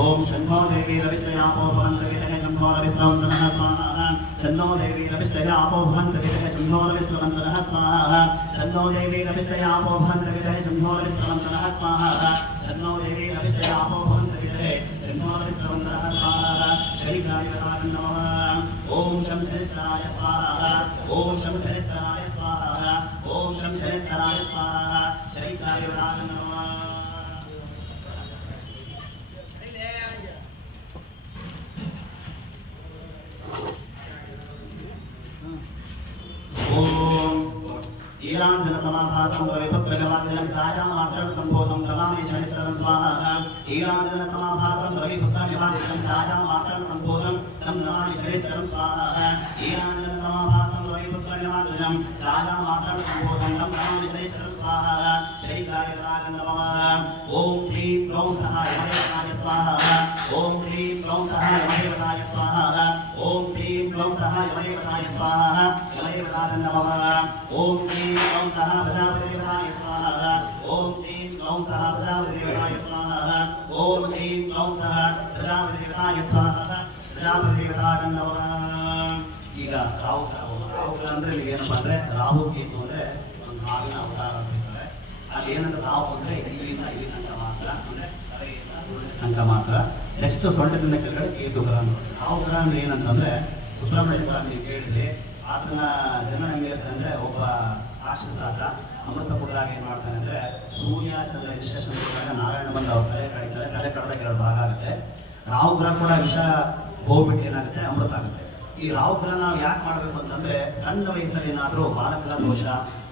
ಓಂ ಶನ್ನೋ ದೇವಿ ರವಿಸ್ತಯಾಪೋ ಭವಂತ ವೇದಕ ಶನ್ನೋ ರವಿಸ್ರವಂತನಃ ಸ್ವಾಹ. ಶನ್ನೋ ದೇವಿ ರವಿಸ್ತಯಾಪೋ ಭವಂತ ವೇದಕ ಶನ್ನೋ ರವಿಸ್ರವಂತನಃ ಸ್ವಾಹ. ಶನ್ನೋ ದೇವಿ ರವಿಸ್ತಯಾಪೋ ಭವಂತ ವೇದಕ ಶನ್ನೋ ರವಿಸ್ರವಂತನಃ ಸ್ವಾಹ. ಶನ್ನೋ ದೇವಿ ರವಿಸ್ತಯಾಪೋ ಭವಂತ ವೇದಕ ಶನ್ನೋ ರವಿಸ್ರವಂತನಃ ಸ್ವಾಹ. ಶನಿಗ್ರಹಾಯ ನಮಃ. ಓಂ ಶಂ ಶನಿಸ್ಥರಾಯ ಸ್ವಾಹ. ಓಂ ಶಂ ಶನಿಸ್ಥರಾಯ ಸ್ವಾಹ. ಓಂ ಶಂ ಶನಿಸ್ಥರಾಯ ಸ್ವಾಹ. ಶನಿಗ್ರಹಾಯ ನಮಃ. ईलांजन समाभासं रविपुत्रगवाद्यं छायामात्रं संबोधं नमामि शनिश्चरं स्वाहा. ईलांजन समाभासं रविपुत्रगवाद्यं छायामात्रं संबोधं तं नमामि शनिश्चरं स्वाहा. ईलांजन समाभासं रविपुत्रगवाद्यं छायामात्रं संबोधं तं नमामि शनिश्चरं स्वाहा. शनिग्रहाय नमः. ओम ह्रीं क्लौं सहाय महेवताय स्वाहा. ओम ह्रीं क्लौं सहाय महेवताय स्वाहा. ओम ह्रीं क्लौं सहाय महेवताय स्वाहा. महेवताय नमः. ओम ह्रीं क्लौं सहा प्रजापतिदेवताय स्वाहा. ओम ह्रीं क्लौं सहा प्रजापतिदेवताय स्वाहा. ओम ह्रीं क्लौं सहा प्रजापतिदेवताय स्वाहा. प्रजापतिदेवताय नमः. ಈಗ ರಾಹುಗ್ರಹ ಅಂದ್ರೆ ಏನಪ್ಪಾ ಅಂದ್ರೆ, ರಾಹು ಕೇತು ಅಂದ್ರೆ ಒಂದು ಹಾವಿನ ಅವತಾರ ಅಂತ ಹೇಳ್ತಾರೆ. ಅಲ್ಲಿ ಏನಂದ್ರೆ ರಾಹು ಅಂದ್ರೆ ಇಲ್ಲಿಂದ ಇಲ್ಲಿ ತನಕ ಮಾತ್ರ, ಅಂದ್ರೆ ತಲೆಯಿಂದ ಸೊಳ್ಳೆ ತನಕ ಮಾತ್ರ. ನೆಕ್ಸ್ಟ್ ಸೊಳ್ಳೆದಿಂದ ಕೆಳಗಡೆ ಕೇತು ಗ್ರಹ. ರಾಹುಗ್ರಹ ಅಂದ್ರೆ ಏನಂತಂದ್ರೆ, ಸುಬ್ರಹ್ಮಣ್ಯ ಸ್ವಾಮಿ ಕೇಳಿದ್ರೆ ಆತನ ಜನ ಹೆಂಗಿರುತ್ತೆ ಅಂದ್ರೆ, ಒಬ್ಬ ರಾಕ್ಷಸ ಆತ ಅಮೃತ ಕುಡಿದಾಗ ಏನ್ ಮಾಡ್ತಾನೆ ಅಂದ್ರೆ, ಸೂರ್ಯ ಚಂದ್ರ ವಿಶೇಷ ನಾರಾಯಣ ಬಂದು ಅವ್ರ ತಲೆ ಕಡಿತಾರೆ. ತಲೆ ಕಡ್ದಾಗ 2 ಭಾಗ ಆಗುತ್ತೆ. ರಾಹುಗ್ರಹ ಕೂಡ ವಿಷ ಹೋಗ್ಬಿಟ್ಟು ಏನಾಗುತ್ತೆ, ಅಮೃತ ಆಗುತ್ತೆ. ಈ ರಾಹುಗ್ರಹ ನಾವು ಯಾಕೆ ಮಾಡ್ಬೇಕು ಅಂತಂದ್ರೆ, ಸಣ್ಣ ವಯಸ್ಸಲ್ಲಿ ಏನಾದ್ರೂ ಬಾಲಗ್ರಹ ದೋಷ,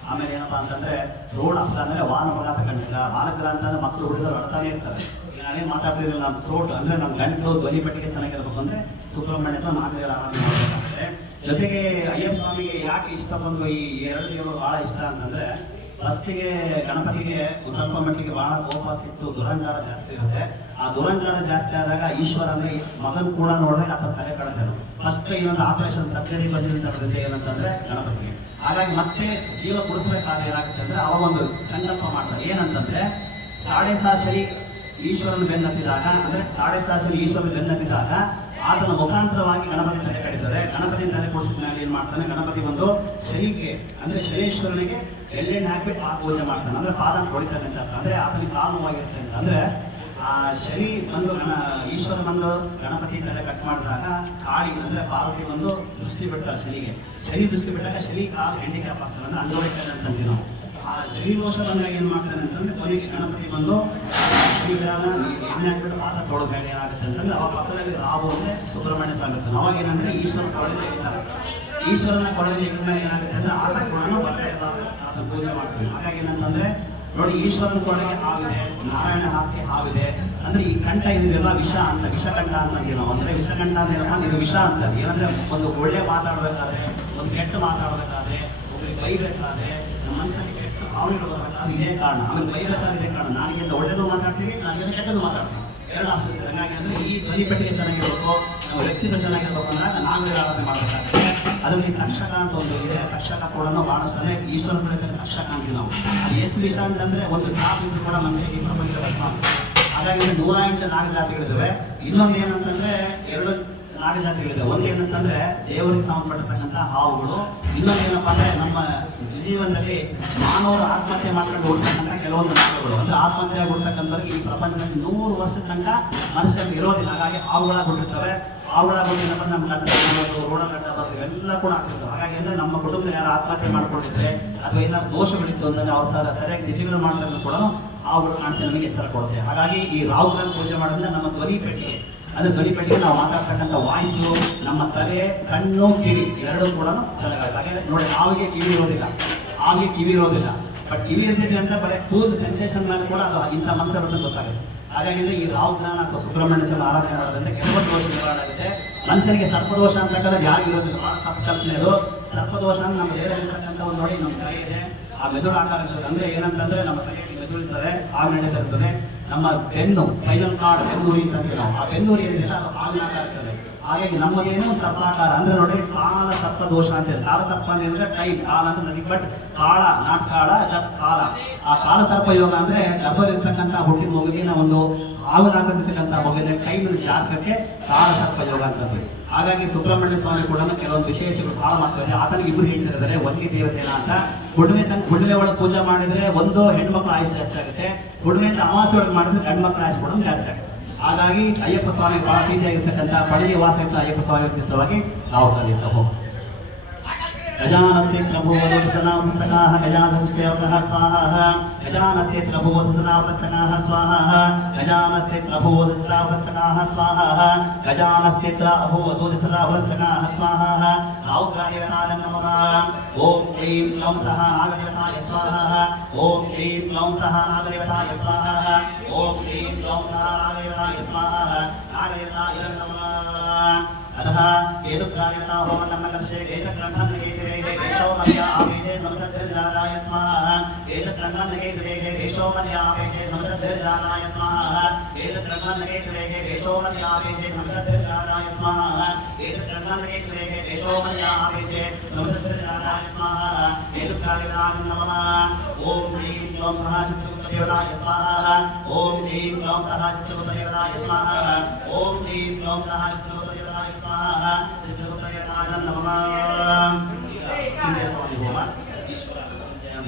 ಆಮೇಲೆ ಏನಪ್ಪಾ ಅಂತಂದ್ರೆ ರೋಡ್ ಅಪಘಾತ ಅಂದ್ರೆ ವಾಹನ ಅಪಘಾತ ಕಂಡಿಲ್ಲ. ಬಾಲಗ್ರಹ ಅಂತಂದ್ರೆ ಮಕ್ಕಳು ಹುಡುಗರು ಅಳ್ತಾನೆ ಇರ್ತಾರೆ. ಈಗ ನಾನೇನ್ ಮಾತಾಡ್ತಿದ್ರೆ ನಮ್ಮ ಥ್ರೋಟ್ ಅಂದ್ರೆ ನಮ್ಮ ಗಂಟಲು ಧ್ವನಿ ಪಟ್ಟಿಗೆ ಚೆನ್ನಾಗಿರ್ಬೇಕು ಅಂದ್ರೆ ಸುಬ್ರಹ್ಮಣ್ಯ ಅಥವಾ ನಾಗದೇವರ ಆರಾಧನೆ ಮಾಡಬೇಕಾಗುತ್ತೆ. ಜೊತೆಗೆ ಅಯ್ಯಪ್ಪ ಸ್ವಾಮಿಗೆ ಯಾಕೆ ಇಷ್ಟ ಬಂದು ಈ 2 ದೇವರು ಬಹಳ ಇಷ್ಟ ಅಂತಂದ್ರೆ, ಫಸ್ಟಿಗೆ ಗಣಪತಿಗೆ ಸ್ವಲ್ಪ ಮಟ್ಟಿಗೆ ಬಹಳ ಕೋಪ ಸಿಟ್ಟು ದುರಂಕಾರ ಜಾಸ್ತಿ ಇರುತ್ತೆ. ಆ ದುರಂಕಾರ ಜಾಸ್ತಿ ಆದಾಗ ಈಶ್ವರ ಅಂದ್ರೆ ಮಗನ್ ಕೂಡ ನೋಡಿದಾಗ ಆತ ತಲೆ ಕಳೆದ ಫಸ್ಟ್ ಏನಂದ್ರೆ ಆಪರೇಷನ್ ಸರ್ಜರಿ ಬಂದಿರುತ್ತೆ ಏನಂತಂದ್ರೆ ಗಣಪತಿಗೆ. ಹಾಗಾಗಿ ಮತ್ತೆ ಜೀವ ಕುಡಿಸ್ಬೇಕಾದ್ರೆ ಏನಾಗುತ್ತೆ ಅಂದ್ರೆ, ಅವ ಒಂದು ಸಂಕಲ್ಪ ಮಾಡ್ತಾರೆ. ಏನಂತಂದ್ರೆ, 7.5 ಶನಿ ಈಶ್ವರನ ಬೆನ್ನತ್ತಿದಾಗ, ಅಂದ್ರೆ 7.5 ಶನಿ ಈಶ್ವರನ ಬೆನ್ನತ್ತಿದಾಗ ಆತನ ಮುಖಾಂತರವಾಗಿ ಗಣಪತಿ ತಲೆ ಕಡಿತಾರೆ. ಗಣಪತಿ ತಲೆ ಕೊಡಿಸಿದ ಮೇಲೆ ಏನ್ ಮಾಡ್ತಾನೆ, ಗಣಪತಿ ಒಂದು ಶನಿಗೆ ಅಂದ್ರೆ ಶನೇಶ್ವರನಿಗೆ ಎಳ್ಳೆಣ್ಣೆ ಹಾಕ್ಬಿಟ್ಟು ಆ ಪೂಜೆ ಮಾಡ್ತಾನೆ. ಅಂದ್ರೆ ಪಾದ ಹೊಡಿತಾನೆ ಅಂತ, ಅಂದ್ರೆ ಆತನಿಗೆ ಕಾಲು ನೋವಾಗಿರುತ್ತೆ ಅಂತ. ಅಂದ್ರೆ ಆ ಶನಿ ಬಂದು ಈಶ್ವರ ಬಂದು ಗಣಪತಿ ತಲೆ ಕಟ್ ಮಾಡಿದಾಗ ಕಾಳಿ ಅಂದ್ರೆ ಪಾರ್ವತಿ ಒಂದು ದೃಷ್ಟಿ ಬಿಡ್ತಾರೆ ಶನಿಗೆ. ಶನಿ ದೃಷ್ಟಿ ಬಿಟ್ಟಾಗ ಶನಿ ಕಾಲು ಹ್ಯಾಂಡಿಕ್ಯಾಪ್ ಆಗ್ತಾನೆ, ಅಂದ್ರೆ ಅಂಗವೈಕಲ್ಯ ಅಂತಂತೀವಿ ನಾವು. ಆ ಶನಿ ದೋಷ ಬಂದಾಗ ಏನ್ ಮಾಡ್ತಾನೆ ಅಂತಂದ್ರೆ, ಕೊನೆಗೆ ಗಣಪತಿ ಬಂದು ಶನಿಗ್ರಹನ ಎಣ್ಣೆ ಹಾಕ್ಬಿಟ್ಟು ಪಾದ ತೊಡೋದಾಗ ಏನಾಗುತ್ತೆ ಅಂತಂದ್ರೆ, ಅವಾಗ ಪಕ್ಕದಲ್ಲಿ ರಾಹು ಅಂದ್ರೆ ಸುಬ್ರಹ್ಮಣ್ಯ ಸ್ವಾಮಿ ಇರ್ತಾನೆ. ಅವಾಗ ಏನಂದ್ರೆ ಈಶ್ವರ ಕೊಳಲೆ ಇರ್ತಾರೆ. ಈಶ್ವರನ ಕೊಳಲೆ ಇದ್ದಾಗ ಏನಾಗುತ್ತೆ ಅಂದ್ರೆ ಆತ ಕೂಡ ಬರ್ತಾ ಇದ್ದಾಗ ಆತ ಪೂಜೆ ಮಾಡ್ತೀವಿ. ಹಾಗಾಗಿ ಏನಂತಂದ್ರೆ ನೋಡಿ, ಈಶ್ವರನ ಕೊಳಗೆ ಹಾವಿದೆ, ನಾರಾಯಣ ಹಾಸಿಗೆ ಹಾವಿದೆ. ಅಂದ್ರೆ ಈ ಕಂಠ ಏನಿದೆಲ್ಲ ವಿಷ ಅಂತ, ವಿಷಕಂಠ ಅಂತ ನಾವು ಅಂದ್ರೆ ವಿಷಕಂಠ ಅಂದ್ರೆ ಇದು ವಿಷ ಅಂತ. ಏನಂದ್ರೆ ಒಂದು ಒಳ್ಳೆ ಮಾತಾಡ್ಬೇಕಾದ್ರೆ, ಒಂದು ಕೆಟ್ಟ ಮಾತಾಡ್ಬೇಕಾದ್ರೆ, ಒಬ್ಬರಿಗೆ ಬೈಬೇಕಾದ್ರೆ, ನಮ್ಮ ಮನಸ್ಸಲ್ಲಿ ಕೆಟ್ಟ ಭಾವನೆಗಳು ಬರಬೇಕಾದ್ರೆ ಇದೇ ಕಾರಣ. ಆಮೇಲೆ ಬೈಬೇಕಾದ್ರೆ ಇದೇ ಕಾರಣ. ನನಗೆ ಒಳ್ಳೇದು ಮಾತಾಡ್ತೀವಿ, ನನಗೆ ಕೆಟ್ಟದ್ದು ಮಾತಾಡ್ತೀವಿ, 2 ಆಪ್ಷನ್ಸ್. ಹಂಗಾಗಿ ಅಂದ್ರೆ ಈ ಧ್ವನಿ ಪೆಟ್ಟಿಗೆ ಚೆನ್ನಾಗಿರ್ಬೇಕು, ನಮ್ಮ ವ್ಯಕ್ತಿತ್ವ ಚೆನ್ನಾಗಿರ್ಬೇಕು ಅಂದಾಗ ನಾಗದೇವರ ಆರಾಧನೆ ಮಾಡಬೇಕಾಗುತ್ತೆ. ಅದರಲ್ಲಿ ತಕ್ಷಕ ಅಂತ ಒಂದು ಇದೆ. ತಕ್ಷಕ ಕೂಡ ಬಹಳಷ್ಟೇ ಈಶ್ವರ ಪ್ರಯತ್ನ ತಕ್ಷಕ ಅಂತೀವಿ ನಾವು. ಅದು ಎಷ್ಟು ವಿಷ ಅಂತಂದ್ರೆ ಒಂದು ಟಾಪ್ ಇದ್ರು ಕೂಡ ಮನುಷ್ಯರಿಗೆ ಈ ಪ್ರಪಂಚದ ಭಸ್ಮ. ಹಾಗಾಗಿ 108 ನಾಗಜಾತಿಗಳಿದ್ದಾವೆ. ಇನ್ನೊಂದು ಏನಂತಂದ್ರೆ 2 ನಾಗಜಾತಿಗಳಿದೆ. ಒಂದೇನಂತಂದ್ರೆ ದೇವರಿಗೆ ಸಂಬಂಧಪಟ್ಟಿರ್ತಕ್ಕಂಥ ಹಾವುಗಳು. ಇನ್ನೊಂದೇನಪ್ಪ ಅಂದ್ರೆ ನಮ್ಮ ಜೀವನದಲ್ಲಿ ಮಾನವರು ಆತ್ಮಹತ್ಯೆ ಮಾಡ್ಕೊಂಡು ಹುಡ್ತಕ್ಕಂಥ ಕೆಲವೊಂದು ನಾಗಗಳು. ಅಂದ್ರೆ ಆತ್ಮಹತ್ಯೆ ಹುಡ್ತಕ್ಕಂಥವ್ರಿಗೆ ಈ ಪ್ರಪಂಚದಲ್ಲಿ 100 ವರ್ಷದ ತನಕ ಮನುಷ್ಯರಿಗೆ ಇರೋದಿಲ್ಲ. ಹಾಗಾಗಿ ಹಾವುಗಳಾಗ್ಬಿಟ್ಟಿರ್ತವೆ. ಹಾವುಗಳಾಗೋದೇನಪ್ಪ ನಮ್ಮ ಕಸ ರೋಡಗಡ್ಡ ಎಲ್ಲ ಕೂಡ ಆಗ್ತಿರ್ತವೆ. ಹಾಗಾಗಿ ಅಂದ್ರೆ ನಮ್ಮ ಕುಟುಂಬದಲ್ಲಿ ಯಾರು ಆತ್ಮಹತ್ಯೆ ಮಾಡ್ಕೊಂಡಿದ್ರೆ ಅಥವಾ ಏನಾದ್ರು ದೋಷಗಳಿತ್ತು ಅಂತಂದ್ರೆ ಅವ್ರು ಸರಿಯಾಗಿ ತಿಥಿಗಳು ಮಾಡೋದ್ರಲ್ಲಿ ಕೂಡ ಹಾವುಗಳು ಕಾಣಿಸಿ ನಮಗೆ ಎಚ್ಚರ ಕೊಡುತ್ತೆ. ಹಾಗಾಗಿ ಈ ರಾಹುಗಳನ್ನು ಪೂಜೆ ಮಾಡೋದ್ರಿಂದ ನಮ್ಮ ಧ್ವನಿ ಪೆಟ್ಟಿಗೆ, ಅದು ಧ್ವನಿ ಪೆಟ್ಟಿಗೆ ನಾವು ಮಾತಾಡ್ತಕ್ಕಂಥ ವಾಯ್ಸು, ನಮ್ಮ ತಲೆ, ಕಣ್ಣು, ಕಿವಿ ಇವೆರಡೂ ಕೂಡ ಚೆನ್ನಾಗುತ್ತೆ. ಹಾಗೆ ನೋಡಿ, ಹಾವಿಗೆ ಕಿವಿ ಇರೋದಿಲ್ಲ. ಬಟ್ ಕಿವಿ ಇರ್ತಿದೆ ಅಂತ ಬರೀ ಕೂದಲು ಸೆನ್ಸೇಷನ್ ಮೇಲೆ ಕೂಡ ಅದು ಇಂಥ ಮನಸ್ಸು ಗೊತ್ತಾಗುತ್ತೆ. ಹಾಗಾಗಿ ಈ ರಾಹು ಜ್ಞಾನ ಅಥವಾ ಸುಬ್ರಹ್ಮಣ್ಯ ಸ್ವಾಮಿ ಆರಾಧನೆ ಮಾಡೋದ್ರಿಂದ ಕೆಲವೊಂದು ದೋಷ ನಿವಾರಣೆ ಆಗುತ್ತೆ. ಮನುಷ್ಯನಿಗೆ ಸರ್ಪದೋಷ ಅಂತಕ್ಕಂಥದ್ದು ಯಾರು ಇರೋದಿಲ್ಲ. ಬಹಳ ತಪ್ಪು ಕಲ್ಪನೆ ಅದು. ಸರ್ಪದೋಷ ನಮ್ಮ ದೇಹದಲ್ಲಿರ್ತಕ್ಕಂಥ ಒಂದು ನೋಡಿ, ನಮ್ಮ ತಲೆ ಇದೆ, ಆ ಮೆದುಳು ಆಕಾರ ಇರ್ತದೆ. ಅಂದ್ರೆ ಏನಂತಂದ್ರೆ ನಮ್ಮ ತಲೆಯಲ್ಲಿ ಮೆದುಳು ಇರ್ತದೆ, ಆಗ ನಡೀತಾ ಇರ್ತದೆ. ನಮ್ಮ ಬೆನ್ನು, ಸ್ಪೈನಲ್ ಕಾರ್ಡ್, ಬೆನ್ನೂರಿ ಅಂತ ನಾವು, ಆ ಬೆನ್ನೂರಿ ಏನಿಲ್ಲ ಅದು ಆಗಿನ ಆಕಾರ ಇರ್ತದೆ. ಹಾಗಾಗಿ ನಮಗೇನು ಸರ್ಪಾಕಾರ ಅಂದ್ರೆ ನೋಡಿ, ಕಾಲ ಸರ್ಪ ದೋಷ ಅಂತ ಇದೆ. ಕಾಲ ಸರ್ಪ ಅಂದ್ರೆ ಟೈಮ್, ಕಾಲ ಅಂತ ನದಿ, ಬಟ್ ಕಾಳ ನಾಟ್ ಕಾಳ, ಜಸ್ಟ್ ಕಾಲ. ಆ ಕಾಲ ಸರ್ಪ ಯೋಗ ಅಂದ್ರೆ ಗರ್ಭದಲ್ಲಿರ್ತಕ್ಕಂಥ ಹುಟ್ಟಿದ ಮಗುವಿನ ಒಂದು ಹಾವಿನಾಗಿರ್ತಕ್ಕಂಥ ಮಗುವಿನ ಟೈಮಿನ ಜಾತಕಕ್ಕೆ ಕಾಲ ಸರ್ಪ ಯೋಗ ಅಂತದ್ದು. ಹಾಗಾಗಿ ಸುಬ್ರಹ್ಮಣ್ಯ ಸ್ವಾಮಿ ಕೂಡ ಕೆಲವೊಂದು ವಿಶೇಷಗಳು ಬಹಳ ಮಾಡ್ತಾರೆ. ಆತನಿಗೆ 2 ಹೇಳ್ತಿರ್ತಾರೆ, ಒಂದೇ ದೇವಸೇನ ಅಂತ. ಹುಣ್ಣಿಮೆ ಒಳಗೆ ಪೂಜೆ ಮಾಡಿದ್ರೆ ಒಂದು ಹೆಣ್ಮಕ್ಳ ಆಯುಷ್ ಜಾಸ್ತಿ ಆಗುತ್ತೆ. ಹುಣ್ಣಿಮೆಯಿಂದ ಅಮಾವಾಸ್ಯೆ ಒಳಗೆ ಮಾಡಿದ್ರೆ ಗಂಡ್ಮಕ್ಳ ಆಯುಷ್ ಕೂಡ ಜಾಸ್ತಿ ಆಗುತ್ತೆ. ಹಾಗಾಗಿ ಅಯ್ಯಪ್ಪ ಸ್ವಾಮಿ ಬಹಳ ಪ್ರೀತಿಯಾಗಿರ್ತಕ್ಕಂಥ ಪಳಗಿ ವಾಸ ಇರ್ತ ಅಯ್ಯಪ್ಪ ಸ್ವಾಮಿ ಚಿತ್ರವಾಗಿ ನಾವು ಕಲಿತ ಹೋಗ ಗಜಾನಸ್ತೆ ಪ್ರಭುವಸನಾವಸನಾಹ ಗಜಾನಶ್ರೇಯವತಃ ಸ್ವಾಹ ಗಜಾನಸ್ತೆ ಪ್ರಭುವಸನಾವಸನಾಹ ಸ್ವಾಹ ಗಜಾನಸ್ತೆ ಪ್ರಭುವಸನಾವಸನಾಹ ಸ್ವಾಹ ಗಜಾನಸ್ತೆ ಪ್ರಭುವಸನಾವಸನಾಹ ಸ್ವಾಹ ರಾಹುಗ್ರಾಯನಾಯ ನಮಃ. ಓಂ ಕ್ಲೀಂ ಕ್ಲೌಂ ಸಹ ನಾಗದೇವತಾಯ ಸ್ವಾಹ. ಓಂ ಕ್ಲೀಂ ಕ್ಲೌಂ ಸಹ ನಾಗದೇವತಾಯ ಸ್ವಾಹ. ಓಂ ಕ್ಲೀಂ ಕ್ಲೌಂ ಸಹ ನಾಗದೇವತಾಯ ಸ್ವಾಹ. ನಾಗದೇವತಾಯ ನಮಃ. अतः केतुग्रायता होमन्नमकर्षे केतग्रन्थन्नकेतुरेः देशोमर्या आवेशे नमसद्धिर्जाताय स्वाहा. केतग्रन्थन्नकेतुरेः देशोमर्या आवेशे नमसद्धिर्जाताय स्वाहा. केतग्रन्थन्नकेतुरेः देशोमर्या आवेशे नमसद्धिर्जाताय स्वाहा. केतग्रन्थन्नकेतुरेः देशोमर्या आवेशे नमसद्धिर्जाताय स्वाहा. केतुग्रायताय नमः. ओम ह्रीं क्लौं सः चित्रगुप्तदेवताय स्वाहा. ओम ह्रीं क्लौं सः चित्रगुप्तदेवताय स्वाहा. ओम ह्रीं क्लौं सः चित्रगुप्तदेवताय स्वाहा. चित्रगुप्तदेवताय नमः.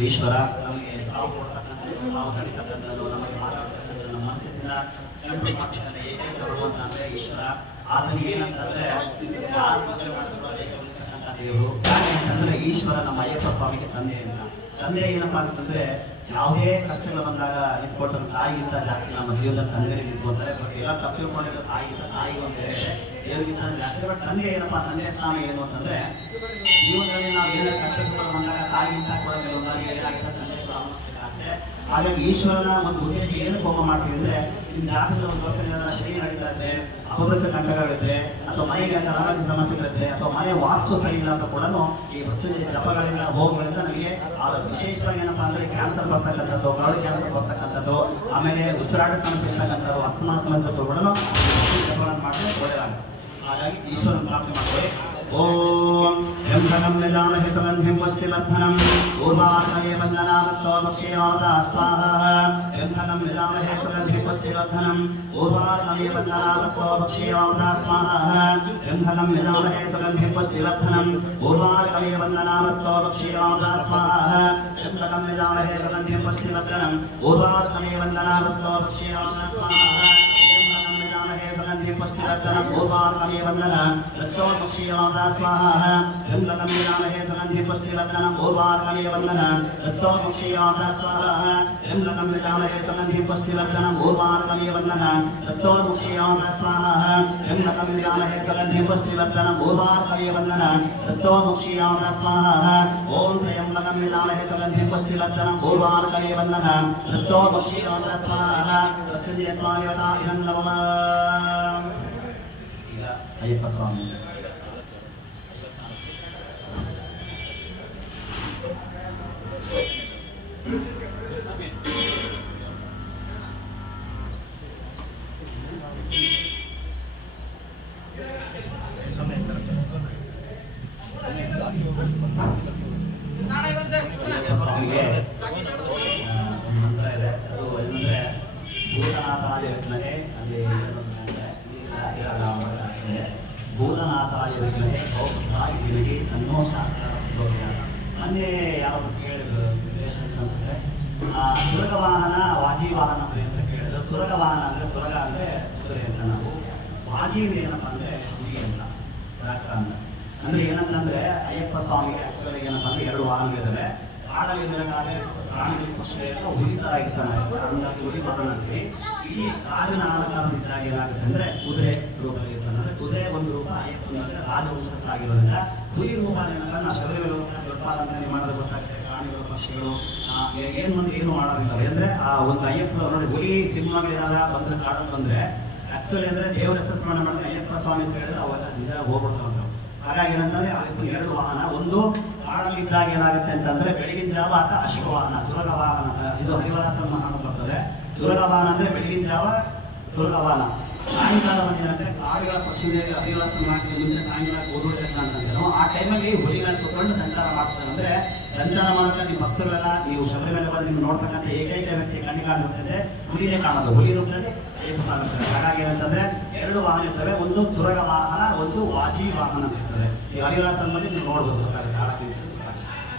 ಈಶ್ವರ ನಮಗೆ ಸಾವು ಕೊಡ್ತಕ್ಕಂಥದ್ದು, ಸಾವು ತಡಿತಕ್ಕಂಥದ್ದು, ನಮಗೆ ಮಾತಾಡ್ತಕ್ಕಂಥದ್ದು, ನಮ್ಮ ಮನಸ್ಸಿನಿಂದ ನಂಬಿಕೆ ಕೊಟ್ಟಿದ್ದಾನೆ ಏಕೈಕ ಭಗವಂತ ಅಂದರೆ ಈಶ್ವರ. ಆತನಿಗೆ ಏನಂತಂದ್ರೆ ಯಾರು ಪೂಜೆ ಮಾಡಿದ್ರು ಅದೇ ಉಳಿತಕ್ಕಂಥ ದೇವರು. ಯಾಕೆ ಅಂತಂದ್ರೆ ಈಶ್ವರ ನಮ್ಮ ಅಯ್ಯಪ್ಪ ಸ್ವಾಮಿಗೆ ತಂದೆ ಅಂತ. ತಂದೆ ಏನಪ್ಪಾ ಅಂತಂದ್ರೆ ಯಾವುದೇ ಕಷ್ಟಗಳು ಬಂದಾಗ ನಿಂತ್ಕೊಳ್ತಾರೆ. ತಾಯಿಗಿಂತ ಜಾಸ್ತಿ ನಮ್ಮ ಜೀವನದ ತಂದೆ ನಿಂತ್ಕೊಳ್ತಾರೆ. ಬಟ್ ಎಲ್ಲ ತಪ್ಪು ತಿಳ್ಕೊಂಡಿರೋ ತಾಯಿಗೆ ಒಂದು ಹೇಳಿದೆ, ದೇವರಿಗಿಂತ ಜಾಸ್ತಿ. ಬಟ್ ತಂದೆ ಏನಪ್ಪಾ, ತಂದೆ ಸ್ಥಾನ ಏನು ಅಂತಂದ್ರೆ ಜೀವನದಲ್ಲಿ ನಾವು ಏನಾದ್ರು ಕಷ್ಟ ಸುಖ ಬಂದಾಗ ತಾಯಿಗಿಂತ ಕೂಡ ಕೆಲವೊಂದಾಗಿ ಏನಾಗುತ್ತೆ, ತಂದೆ ಕೂಡ ಅವಶ್ಯಕತೆ. ಹಾಗಾಗಿ ಈಶ್ವರನ ಒಂದು ಉದ್ದೇಶ ಏನು ಹೋಮ ಮಾಡ್ತೀವಿ ಅಂದ್ರೆ, ನಿಮ್ಮ ಜಾತಕದ ಒಂದು ವರ್ಷ ಶ್ರೀ ನಡೀತಾ ಇದ್ರೆ, ಅಪವೃತ್ತ ಕಂಡಗಳಿದ್ರೆ, ಅಥವಾ ಮನೆಗೆ ಅನಾರೋಗ್ಯ ಸಮಸ್ಯೆಗಳಿದ್ರೆ, ಅಥವಾ ಮನೆ ವಾಸ್ತು ಸರಿ ಇಲ್ಲ ಅಂತ ಕೂಡ ಈ ಮೃತ್ಯುಂಜಯ ಜಪಗಳಿಂದ ಹೋಮಗಳಿಂದ ನಮಗೆ ವಿಶೇಷವಾಗಿ ಏನಪ್ಪಾ ಅಂದ್ರೆ ಕ್ಯಾನ್ಸರ್ ಬರ್ತಕ್ಕಂಥದ್ದು, ಕರಳು ಕ್ಯಾನ್ಸರ್ ಬರ್ತಕ್ಕಂಥದ್ದು, ಆಮೇಲೆ ಉಸಿರಾಟ ಸಮಸ್ಯೆ ಇರ್ತಕ್ಕಂಥದ್ದು, ಅಸ್ತಮಾ ಸಮಸ್ಯೆ ಕೂಡ ಜಪಗಳನ್ನು ಮಾಡಿದ್ರೆ ಒಳ್ಳೆಯದಾಗುತ್ತೆ. ಹಾಗಾಗಿ ಈಶ್ವರನ ಪ್ರಾರ್ಥನೆ ಮಾಡ್ತಾರೆ. ಓಂ ಯಂತ್ರಂ ನಿಜಾಮಹಿ ಸುಗಂಧಿಂ ಪುಷ್ಟಿವರ್ಧನಂ ಪೂರ್ವಾರ್ಧಯೇ ವಂದನಾಮತ್ತೋ ಭಕ್ಷ್ಯೇವಾದ ಸ್ವಾಹ. ಯಂತ್ರಂ ನಿಜಾಮಹಿ ಸುಗಂಧಿಂ ಪುಷ್ಟಿವರ್ಧನಂ ಪೂರ್ವಾರ್ಧಯೇ ವಂದನಾಮತ್ತೋ ಭಕ್ಷ್ಯೇವಾದ ಸ್ವಾಹ. ಯಂತ್ರಂ ನಿಜಾಮಹಿ ಸುಗಂಧಿಂ ಪುಷ್ಟಿವರ್ಧನಂ ಪೂರ್ವಾರ್ಧಯೇ ವಂದನಾಮತ್ತೋ ಭಕ್ಷ್ಯೇವಾದ ಸ್ವಾಹ. ಯಂತ್ರಂ ನಿಜಾಮಹಿ ಸುಗಂಧಿಂ ಪುಷ್ಟಿವರ್ಧನಂ ಪೂರ್ವಾರ್ಧಯೇ ವಂದನಾಮತ್ತೋ ಭಕ್ಷ್ಯೇವಾದ ಸ್ವಾಹ. पुष्टिरत्न पूर्वार्कमे वन्दन रत्तो मुक्षीयवादा स्वाहा. यंत्रं निजामहे सुगन्धि पुष्टिरत्न पूर्वार्कमे वन्दन रत्तो मुक्षीयवादा स्वाहा. यंत्रं निजामहे सुगन्धि पुष्टिरत्न पूर्वार्कमे वन्दन रत्तो मुक्षीयवादा स्वाहा. यंत्रं निजामहे सुगन्धि पुष्टिरत्न पूर्वार्कमे वन्दन रत्तो मुक्षीयवादा स्वाहा. ओम त्र्यंबकं निजामहे सुगन्धि पुष्टिरत्न पूर्वार्कमे वन्दन रत्तो मुक्षीयवादा स्वाहा. सत्यजित स्वामी वदा इदं नमः. अय्यप्प स्वामी ತುರಗವಾಹನ ಅಂದರೆ ತುರಗ ಅಂದರೆ ಕುದುರೆ ಅಂತ ನಾವು, ವಾಜಿ ಅಂದರೆ ಏನಪ್ಪ ಅಂದರೆ ಹುಲಿ ಅಂತ, ರಾಕ ಅಂತ. ಅಂದರೆ ಏನಂತಂದರೆ ಅಯ್ಯಪ್ಪ ಸ್ವಾಮಿಗೆ ಆ್ಯಕ್ಚುಲಿ ಏನಪ್ಪ ಅಂದರೆ 2 ವಾಹನಗಳಿದ್ದಾವೆ. ಕಾಡಲ್ಲಿ ಬೆಳಗಾದ್ರೆ ಪ್ರಾಣಿಗಳು ಪಕ್ಷಿ ಹುಲಿ ಥರ ಇರ್ತಾನೆ, ಹಂಗಾಗಿ ಹುಲಿ ಬರೋಣ ಅಂತೀವಿ. ಇಲ್ಲಿ ರಾಜನ ಅಲಂಕಾರದಿದ್ದಾಗ ಏನಾಗುತ್ತೆ ಅಂದರೆ ಕುದುರೆ ರೂಪದಲ್ಲಿ ಇರ್ತಾನೆ. ಅಂದರೆ ಕುದುರೆ ಒಂದು ರೂಪ, ಅಯ್ಯಪ್ಪನ ಅಂದರೆ ರಾಜವಂಶಸ್ಥ ಆಗಿರೋದ್ರಿಂದ ಹುಲಿ ರೂಪ ಏನಂದ್ರೆ ನಾವು ಶಬರಿಮಲೆ ದೊಡ್ಡ ಅಲಂಕಾರ ಮಾಡೋದು ಗೊತ್ತಾಗುತ್ತೆ. ಪ್ರಾಣಿಗಳು ಪಕ್ಷಿಗಳು ಏನು ಮಂದಿ ಏನು ಮಾಡೋದಿಲ್ಲ. ಅಂದರೆ ಆ ಒಂದು ಅಯ್ಯಪ್ಪ ನೋಡಿ ಹುಲಿ ಸಿಂಹಗಳಿದಾಗ ಬಂದರೆ ಕಾಡಲ್ಲಿ ಬಂದರೆ ಆ್ಯಕ್ಚುಲಿ ಅಂದರೆ ದೇವರ ಹೆಸರು ಸ್ಮರಣೆ ಮಾಡಿದ್ರೆ ಅಯ್ಯಪ್ಪ ಸ್ವಾಮಿ ಹೇಳಿದ್ರೆ ಅವೆಲ್ಲ ನಿಜ ಹೋಗ್ಬಿಡ್ತಾವಂತ. ಹಾಗಾಗಿ ಏನಂತಂದರೆ ಅದಕ್ಕೆ 2 ವಾಹನ. ಒಂದು ಕಾಡಲ್ಲಿ ಇದ್ದಾಗ ಏನಾಗುತ್ತೆ ಅಂತಂದರೆ ಬೆಳಗಿನ ಜಾವ ಅಥವಾ ಅಶ್ವವಾಹನ, ತುರಗವಾಹನ. ಇದು ಹರಿವರಾಸನ ಮಹಾಣ ಬರ್ತದೆ. ತುರಗವಾಹನ ಅಂದರೆ ಬೆಳಗಿನ ಜಾವ ತುರಗವಾಹನ. ಸಾಯಂಕಾಲ ಬಂದಿನಂತೆ ಕಾಡುಗಳ ಪಶ್ಚಿಮದಲ್ಲಿ ಹರಿವರಾಸನ ಮಾಡ್ತೀವಿ, ಮುಂದೆ ಸಾಯಂಕಾಲ ಓಡೋಡಕ್ಕೆ ಅಂತಂದ್ರೆ ಆ ಟೈಮಲ್ಲಿ ಹುಲಿಗಳನ್ನು ಕುತ್ಕೊಂಡು ಸಂಚಾರ ಮಾಡ್ತಾರೆ. ಅಂದರೆ ಸಂಚಾರ ಮಾಡಿದ್ರೆ ನಿಮ್ಮ ಭಕ್ತರೆಲ್ಲ ನೀವು ಶಬರಿಮಲೆ ಬಂದು ನೀವು ನೋಡ್ತಕ್ಕಂಥ ಏಕೈಕ ವ್ಯಕ್ತಿ ಕಣ್ಣಿಗೆ ಕಾಣುತ್ತೆ ಹುಲಿನೇ ಕಾಣೋದು, ಹುಲಿ ರೂಪದಲ್ಲಿ ಅಯ್ಯಪ್ಪ ಸಾಗುತ್ತಾರೆ. ಹಾಗಾಗಿ ಏನಂತಂದ್ರೆ 2 ವಾಹನ ಇರ್ತವೆ, ಒಂದು ತುರಗ ವಾಹನ, ಒಂದು ವಾಜಿ ವಾಹನ ಇರ್ತದೆ. ಈ ಹರಿವರಾಸನ ಬಂದು ನೀವು ನೋಡ್ಬೋದು.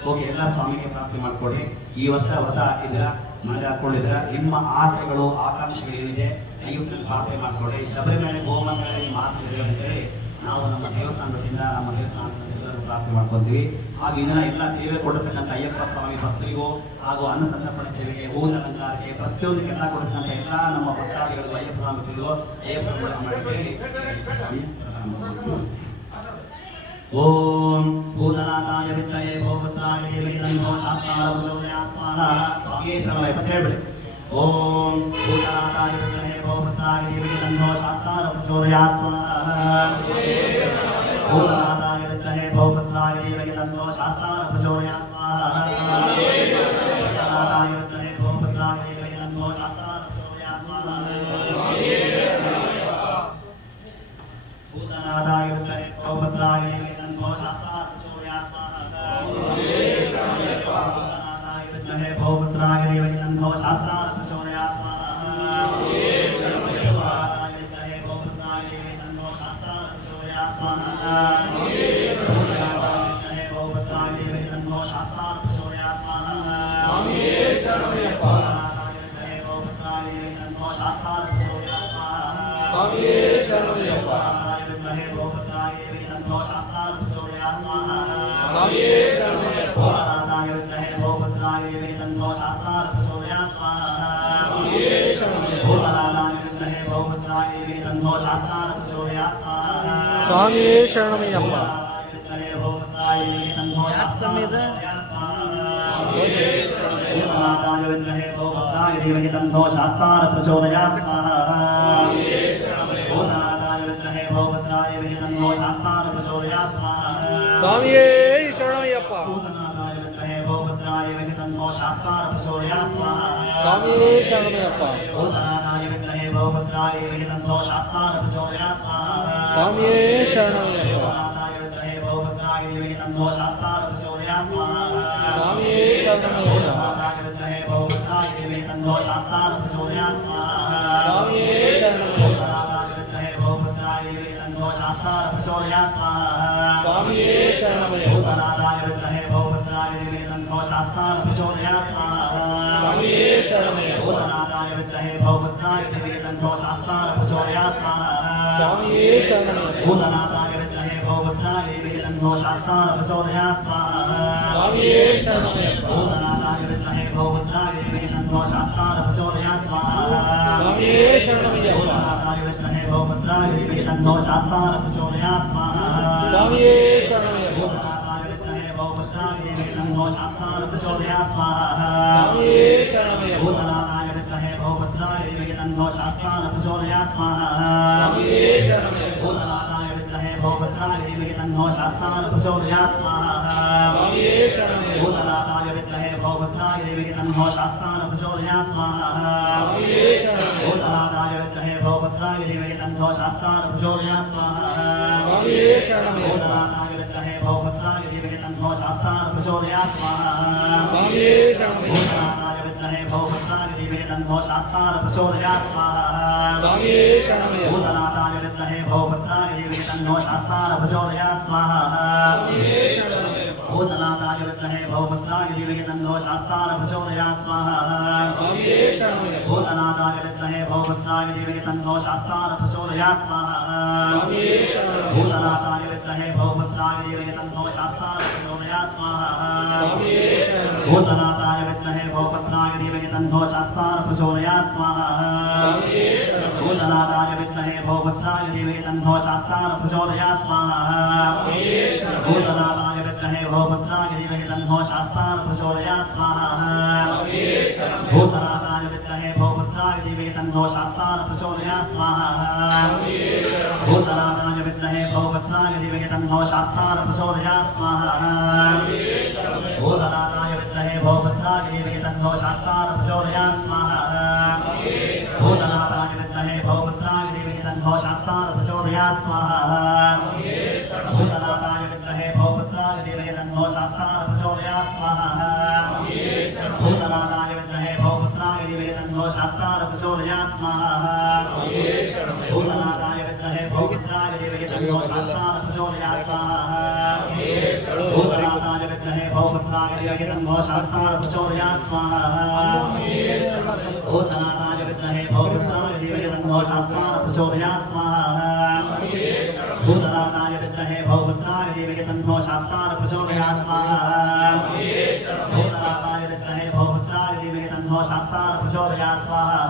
ಹೋಗಿ ಎಲ್ಲ ಸ್ವಾಮಿಗೆ ಪ್ರಾರ್ಥನೆ ಮಾಡ್ಕೊಡ್ರಿ. ಈ ವರ್ಷ ವ್ರತ ಹಾಕಿದ್ದೀರಾ, ಮನೆ ಹಾಕೊಂಡಿದ್ದೀರಾ, ನಿಮ್ಮ ಆಸೆಗಳು ಆಕಾಂಕ್ಷೆಗಳು ಏನಿದೆ ಅಯ್ಯಪ್ಪನಲ್ಲಿ ಪ್ರಾರ್ಥನೆ ಮಾಡ್ಕೊಡ್ರಿ. ಶಬರಿಮಲೆ ಗೋಮಂಗಲ ನಿಮ್ಮ ಆಸೆಗಳಿದೆ ಅಂತೇಳಿ ನಾವು ನಮ್ಮ ದೇವಸ್ಥಾನದಿಂದ ನಮ್ಮ ದೇವಸ್ಥಾನದಲ್ಲಿ ಪ್ರಾರ್ಥನೆ ಮಾಡ್ಕೊತೀವಿ. ಹಾಗೂ ಇದನ್ನ ಎಲ್ಲ ಸೇವೆ ಕೊಡತಕ್ಕಂಥ ಅಯ್ಯಪ್ಪ ಸ್ವಾಮಿ ಭಕ್ತರಿಗೂ ಹಾಗೂ ಅನ್ನ ಸಂತರ್ಪಣೆ ಸೇವೆಗೆ, ಹೂವಿನ ಅಲಂಕಾರಕ್ಕೆ, ಪ್ರತಿಯೊಂದಕ್ಕೆಲ್ಲ ಕೊಡತಕ್ಕಂಥ ಎಲ್ಲ ನಮ್ಮ ಭಕ್ತಾದಿಗಳಿಗೂ ಅಯ್ಯಪ್ಪ ಸ್ವಾಮಿಗಳಿಗೂ ಅಯ್ಯಪ್ಪ ಸಂಬಳ ಮಾಡಿದ್ದೇವೆ. ಓಂ ಭೂತನಾಥಾಯ ವಿದ್ಮಹೇ ಭೋಪುತ್ರಾಯ ಧೀಮಹಿ ತನ್ನೋ ಶಾಸ್ತಾರ ಪ್ರಚೋದಯಾತ್ ಸ್ವಾಹಾ. ಸ್ವಾಮಿಯೇ ಶರಣಮಯ್ಯ ಅಂತ ಹೇಳ್ಬಿಡಿ. ಓಂ ಭೂತನಾಥಾಯ ವಿದ್ಮಹೇ ಭೋಪುತ್ರಾಯ ಧೀಮಹಿ ತನ್ನೋ ಶಾಸ್ತಾರ ಪ್ರಚೋದಯಾತ್ ಸ್ವಾಹಾ. ಭೂತನಾಥಾಯ ವಿದ್ಮಹೇ ಭೋಪುತ್ರಾಯ ಧೀಮಹಿ ತನ್ನೋ ಶಾಸ್ತಾರ ಪ್ರಚೋದಯಾತ್ ಸ್ವಾಹಾ. ಭೂತನಾಥಾಯ ವಿದ್ಮಹೇ ಭೋಪುತ್ರಾಯ ಧೀಮಹಿ ತನ್ನೋ ಶಾಸ್ತಾರ ಪ್ರಚೋದಯಾತ್ ಸ್ವಾಹಾ. ಭೂತನಾಥಾಯ ವಿದ್ಮಹೇ ಭೋಪುತ್ರಾಯ ಧೀಮಹಿ ತನ್ನೋ ಶಾಸ್ತಾರ ಪ್ರಚೋದಯಾತ್ ಸ್ವಾಹಾ. ಭೂತನಾಥಾಯ ವಿದ್ಮಹೇ ಭೋಪುತ್ರಾಯ ಧೀಮಹಿ ತನ್ನೋ ಶಾಸ್ತಾರ ಪ್ರಚೋದಯಾತ್ ಸ್ವಾಹಾ. ಭೂತನಾಥಾಯ ವಿದ್ಮಹೇ ಭೋಪುತ್ರಾಯ ಧೀಮಹಿ ತನ್ನೋ ಶಾಸ್ತಾರ ಪ್ರಚೋದಯಾತ್ ಸ್ವಾಹಾ. ಭೂತನಾಥಾಯ ವಿದ್ಮಹೇ ಭೋಪುತ್ರಾಯ ಧೀಮಹಿ ತನ್ನೋ ಶಾಸ್ತಾರ ಪ್ರಚೋದಯಾತ್ ಸ್ವಾಹಾ. ಭೂತನಾಥಾಯ ವಿದ್ಮಹೇ ಭೋಪುತ್ರಾಯ ಧೀಮಹಿ ತನ್ನೋ ಶಾಸ್ತಾರ ಪ್ರಚೋದಯಾತ್ ಸ್ವಾಹಾ. ಭೂತನಾಥಾಯ ವಿದ್ಮಹೇ ಭೋಪುತ್ರಾಯ ಧೀಮಹಿ ತನ್ನೋ ಶಾಸ್ತಾರ ಪ್ರಚೋದಯಾತ್ ಸ್ವಾಹಾ. ಭೂತನಾಥಾಯ ವಿದ್ಮಹೇ ಭೋಪುತ್ರಾಯ ಧೀಮಹಿ ತನ್ನೋ ಶಾಸ್ತಾರ ಪ್ರಚೋದಯಾತ್ ಸ್ವಾಹಾ. ಭೂತನಾಥಾಯ ವಿದ್ಮಹೇ ಭೋಪುತ್ರಾಯ ಧೀಮಹಿ ತನ್ನೋ ಶಾಸ್ತಾರ ಪ್ರಚೋದಯಾತ್ ಸ್ವಾಹಾ. ಸ್ವಾಮಿಯೇ ಶರಣಮಯ್ಯಪ್ಪ. ವಿದ್ಮಹೇ ಭೋಪುತ್ರಾಯ ಧೀಮಹಿ ತನ್ನೋ ಶಾಸ್ತಾರ ಪ್ರಚೋದಯಾತ್ ಸ್ವಾಹಾ. ಭೂತನಾಥಾಯ ವಿದ್ಮಹೇ ಭೋಪುತ್ರಾಯ ಧೀಮಹಿ ತನ್ನೋ ಶಾಸ್ತಾರ ಪ್ರಚೋದಯಾತ್ ಸ್ವಾಹಾ. ಭೂತನಾಥಾಯ ವಿದ್ಮಹೇ ಭೋಪುತ್ರಾಯ ಧೀಮಹಿ ತನ್ನೋ ಶಾಸ್ತಾರ ಪ್ರಚೋದಯಾತ್ ಸ್ವಾಹಾ. ಸ್ವಾಮಿಯೇ ಶರಣಮಯ್ಯಪ್ಪ. ಭೂತನಾಥಾಯ ವಿದ್ಮಹೇ ಭೋಪುತ್ರಾಯ ಧೀಮಹಿ ತನ್ನೋ ಶಾಸ್ತಾರ ಪ್ರಚೋದಯಾತ್ ಸ್ವಾಹಾ. ಸ್ವಾಮಿಯೇ ಶರಣಮಯ್ಯಪ್ಪ. ಭೂತನಾಥಾಯ ವಿದ್ಮಹೇ ಭೋಪುತ್ರಾಯ ಧೀಮಹಿ ತನ್ನೋ ಶಾಸ್ತಾರ ಪ್ರಚೋದಯಾತ್ ಸ್ವಾಹಾ. ಸ್ವಾಮಿಯೇ ಶರಣಮಯ್ಯಪ್ಪ. ಭೂತನಾಥಾಯ ವಿದ್ಮಹೇ ಭೋಪುತ್ರಾಯ ಧೀಮಹಿ ತನ್ನೋ ಶಾಸ್ತಾರ ಪ್ರಚೋದಯಾತ್ ಸ್ವಾಹಾ. ಸ್ವಾಮಿಯೇ ಶರಣಮಯ್ಯಪ್ಪ. ಭೂತನಾಥಾಯ ವಿದ್ಮಹೇ ಭೋಪುತ್ರಾಯ ಧೀಮಹಿ ತನ್ನೋ ಶಾಸ್ತಾರ ಪ್ರಚೋದಯಾತ್ ಸ್ವಾಹಾ. ಸ್ವಾಮಿಯೇ ಶರಣಮಯ್ಯಪ್ಪ. ಭೂತನಾಥಾಯ ವಿದ್ಮಹೇ ಭೋಪುತ್ರಾಯ ಧೀಮಹಿ ತನ್ನೋ ಶಾಸ್ತಾರ ಪ್ರಚೋದಯಾತ್ ಸ್ವಾಹಾ. ಸ್ವಾಮಿಯೇ ಶರಣಮಯ್ಯಪ್ಪ. ಭೂತನಾಥಾಯ ವಿದ್ಮಹೇ ಭೋಪುತ್ರಾಯ ಧೀಮಹಿ ತನ್ನೋ ಶಾಸ್ತಾರ ಪ್ರಚೋದಯಾತ್ ಸ್ವಾಹಾ. ಸ್ವಾಮಿಯೇ ಶರಣಮಯ್ಯಪ್ಪ. ಭೂತನಾಥಾಯ ವಿದ್ಮಹೇ ಭೋಪುತ್ರಾಯ ಧೀಮಹಿ ತನ್ನೋ ಶಾಸ್ತಾರ ಪ್ರಚೋದಯಾತ್ ಸ್ವಾಹಾ. ಸ್ವಾಮಿಯೇ ಶರಣಮಯ್ಯಪ್ಪ. ಭೂತನಾಥಾಯ ವಿದ್ಮಹೇ ಭೋಪುತ್ರಾಯ ಧೀಮಹಿ ತನ್ನೋ ಶಾಸ್ತಾರ ಪ್ರಚೋದಯಾತ್ ಸ್ವಾಹಾ. ಸ್ವಾಮಿಯೇ ಶರಣಮಯ್ಯಪ್ಪ. ಭೂತನಾಥಾಯ ವಿದ್ಮಹೇ ಭೋಪುತ್ರಾಯ ಧೀಮಹಿ ತನ್ನೋ ಶಾಸ್ತಾರ ಪ್ರಚೋದಯಾತ್ ಸ್ವಾಹಾ. ಸ್ವಾಮಿಯೇ ಶರಣಮಯ್ಯಪ್ಪ. ಭೂತನಾಥಾಯ ವಿದ್ಮಹೇ ಭೋಪುತ್ರಾಯ ಧೀಮಹಿ ತನ್ನೋ ಶಾಸ್ತಾರ ಪ್ರಚೋದಯಾತ್ ಸ್ವಾಹಾ. ಸ್ವಾಮಿಯೇ ಶರಣಮಯ್ಯಪ್ಪ. ಭೂತನಾಥಾಯ ವಿದ್ಮಹೇ ಭೋಪುತ್ರಾಯ ಧೀಮಹಿ ತನ್ನೋ ಶಾಸ್ತಾರ ಪ್ರಚೋದಯಾತ್ ಸ್ವಾಹಾ. ಸ್ವಾಮಿಯೇ ಶರಣಮಯ್ಯಪ್ಪ. ಭೂತನಾಥಾಯ ವಿದ್ಮಹೇ ಭೋಪುತ್ರಾಯ ಧೀಮಹಿ ತನ್ನೋ ಶಾಸ್ತಾರ ಪ್ರಚೋದಯಾತ್ ಸ್ವಾಹಾ. ಸ್ವಾಮಿಯೇ ಶರಣಮಯ್ಯಪ್ಪ. ಭೂತನಾಥಾಯ ವಿದ್ಮಹೇ ಭೋಪುತ್ರಾಯ ಧೀಮಹಿ ತನ್ನೋ ಶಾಸ್ತಾರ ಪ್ರಚೋದಯಾತ್ ಸ್ವಾಹಾ. ಸ್ವಾಮಿಯೇ ಶರಣಮಯ್ಯಪ್ಪ. ಭೂತನಾಥಾಯ ವಿದ್ಮಹೇ ಭೋಪುತ್ರಾಯ ಧೀಮಹಿ ತನ್ನೋ ಶಾಸ್ತಾರ ಪ್ರಚೋದಯಾತ್ ಸ್ವಾಹಾ. ಸ್ವಾಮಿಯೇ ಶರಣಮಯ್ಯಪ್ಪ. ಭೂತನಾಥಾಯ ವಿದ್ಮಹೇ ಭೋಪುತ್ರಾಯ ಧೀಮಹಿ ತನ್ನೋ ಶಾಸ್ತಾರ ಪ್ರಚೋದಯಾತ್ ಸ್ವಾಹಾ. ಸ್ವಾಮಿಯೇ ಶರಣಮಯ್ಯಪ್ಪ. ಭೂತನಾಥಾಯ ವಿದ್ಮಹೇ ಭೋಪುತ್ರಾಯ ಧೀಮಹಿ ತನ್ನೋ ಶಾಸ್ತಾರ ಪ್ರಚೋದಯಾತ್ ಸ್ವಾಹಾ. ಸ್ವಾಮಿಯೇ ಶರಣಮಯ್ಯಪ್ಪ. ಭೂತನಾಥಾಯ ವಿದ್ಮಹೇ ಭೋಪುತ್ರಾಯ ಧೀಮಹಿ ತನ್ನೋ ಶಾಸ್ತಾರ ಪ್ರಚೋದಯಾತ್ ಸ್ವಾಹಾ. ಸ್ವಾಮಿಯೇ ಶರಣಮಯ್ಯಪ್ಪ. ಭೂತನಾಥಾಯ ವಿದ್ಮಹೇ ಭೋಪುತ್ರಾಯ ಧೀಮಹಿ ತನ್ನೋ ಶಾಸ್ತಾರ ಪ್ರಚೋದಯಾತ್ ಸ್ವಾಹಾ. ಸ್ವಾಮಿಯೇ ಶರಣಮಯ್ಯಪ್ಪ. ಭೂತನಾಥಾಯ ವಿದ್ಮಹೇ ಭೋಪುತ್ರಾಯ ಧೀಮಹಿ ತನ್ನೋ ಶಾಸ್ತಾರ ಪ್ರಚೋದಯಾತ್ ಸ್ವಾಹಾ. ಸ್ವಾಮಿಯೇ ಶರಣಮಯ್ಯಪ್ಪ. ಭೂತನಾಥಾಯ ವಿದ್ಮಹೇ विद्महे भवपुत्राय धीमहि तन्नो शास्तान प्रचोदयात् स्वाहा स्वामिये शरणमय्यप्पा भूतनाथाय विद्महे भवपुत्राय धीमहि तन्नो शास्तान प्रचोदयात् स्वाहा स्वामिये शरणमय्यप्पा भूतनाथाय विद्महे भवपुत्राय धीमहि तन्नो शास्तान प्रचोदयात् स्वाहा स्वामिये शरणमय्यप्पा भूतनाथाय विद्महे भवपुत्राय धीमहि तन्नो शास्तान प्रचोदयात् स्वाहा स्वामिये शरणमय्यप्पा भूतनाथाय विद्महे भवपुत्राय धीमहि तन्नो शास्तान प्रचोदयात् स्वाहा स्वामिये शरणमय्यप्पा भूतनाथाय विद्महे भवपुत्राय धीमहि तन्नो शास्तान प्रचोदयात् स्वाहा स्वामिये शरणमय्यप्पा भूतनाथाय विद्महे भवपुत्राय धीमहि तन्नो शास्तान प्रचोदयात् स्वाहा स्वामिये शरणमय्यप्पा भूतनाथाय विद्महे भवपुत्राय धीमहि तन्नो शास्तान प्रचोदयात् स्वाहा स्वामिये शरणमय्यप्पा भूतनाथाय विद्महे भवपुत्राय धीमहि तन्नो शास्तान प्रचोदयात् स्वाहा स्वामिये शरणमय्यप्पा भूतनाथाय विद्महे भवपुत्राय धीमहि तन्नो शास्तान प्रचोदयात् स्वाहा स्वामिये शरणमय्यप्पा भूतनाथाय विद्महे भवपुत्राय धीमहि तन्नो शास्तान प्रचोदयात् स्वाहा स्वामिये शरणमय्यप्पा भूतनाथाय विद्महे भवपुत्राय धीमहि तन्नो शास्तान प्रचोदयात् स्वाहा स्वामिये शरणमय्यप्पा भूतनाथाय विद्महे भवपुत्राय धीमहि तन्नो शास्तान प्रचोदयात् स्वाहा स्वामिये शरणमय्यप्पा भूतनाथाय विद्महे भवपुत्राय धीमहि तन्नो शास्तान प्रचोदयात् स्वाहा स्वामिये शरणमय्यप्पा भूतनाथाय विद्महे भवपुत्राय धीमहि तन्नो शास्तान प्रचोदयात् स्वाहा स्वामिये शरणमय्यप्पा भूतनाथाय विद्महे भवपुत्राय धीमहि तन्नो शास्तान प्रचोदयात् स्वाहा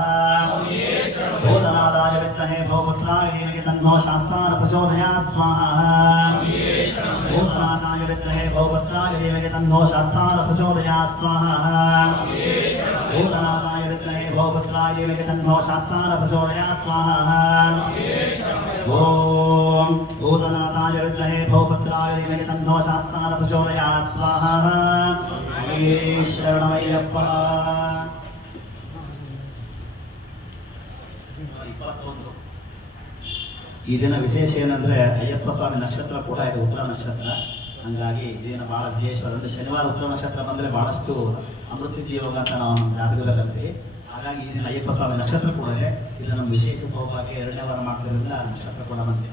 स्वामिये शरणमय्यप्पा भूतनाथाय विद्महे भवपुत्राय धीमहि तन्नो शास्तान प्रचोदयात् स्वाहा स्वामिये शरणमय्यप्पा भूतनाथाय विद्महे भवपुत्राय धीमहि तन्नो शास्तान प्रचोदयात् स्वाहा स्वामिये शरणमय्यप्पा भूतनाथाय विद्महे भवपुत्राय धीमहि तन्नो शास्तान प्रचोदयात् स्वाहा स्वामिये शरणमय्यप्पा ॐ भूतनाथाय विद्महे भवपुत्राय धीमहि तन्नो शास्तान प्रचोदयात् स्वाहा श्री शरणमय्यप्ಪ ಈ ದಿನ ವಿಶೇಷ ಏನಂದ್ರೆ ಅಯ್ಯಪ್ಪ ಸ್ವಾಮಿ ನಕ್ಷತ್ರ ಕೂಡ ಇದೆ, ಉತ್ತರ ನಕ್ಷತ್ರ. ಹಂಗಾಗಿ ಈ ದಿನ ಬಹಳ ವಿಶೇಷವಾದ ಅಂದ್ರೆ ಶನಿವಾರ ಉತ್ತರ ನಕ್ಷತ್ರ ಬಂದ್ರೆ ಬಹಳಷ್ಟು ಅಮೃತಸಿದ್ಧಿ ಯೋಗ ಅಂತ ನಾವು ನಮ್ಮ ಜಾತಕದಲ್ಲಿ ಅಂತೀವಿ. ಹಾಗಾಗಿ ಈ ದಿನ ಅಯ್ಯಪ್ಪ ಸ್ವಾಮಿ ನಕ್ಷತ್ರ ಕೂಡ ಇದೆ. ಇದು ನಮ್ಮ ವಿಶೇಷ ಸೌಭಾಗ್ಯ. 2ನೇ ವಾರ ಮಾಡ್ತಿರೋದ್ರಿಂದ ನಕ್ಷತ್ರ ಕೂಡ ಬಂದಿದೆ.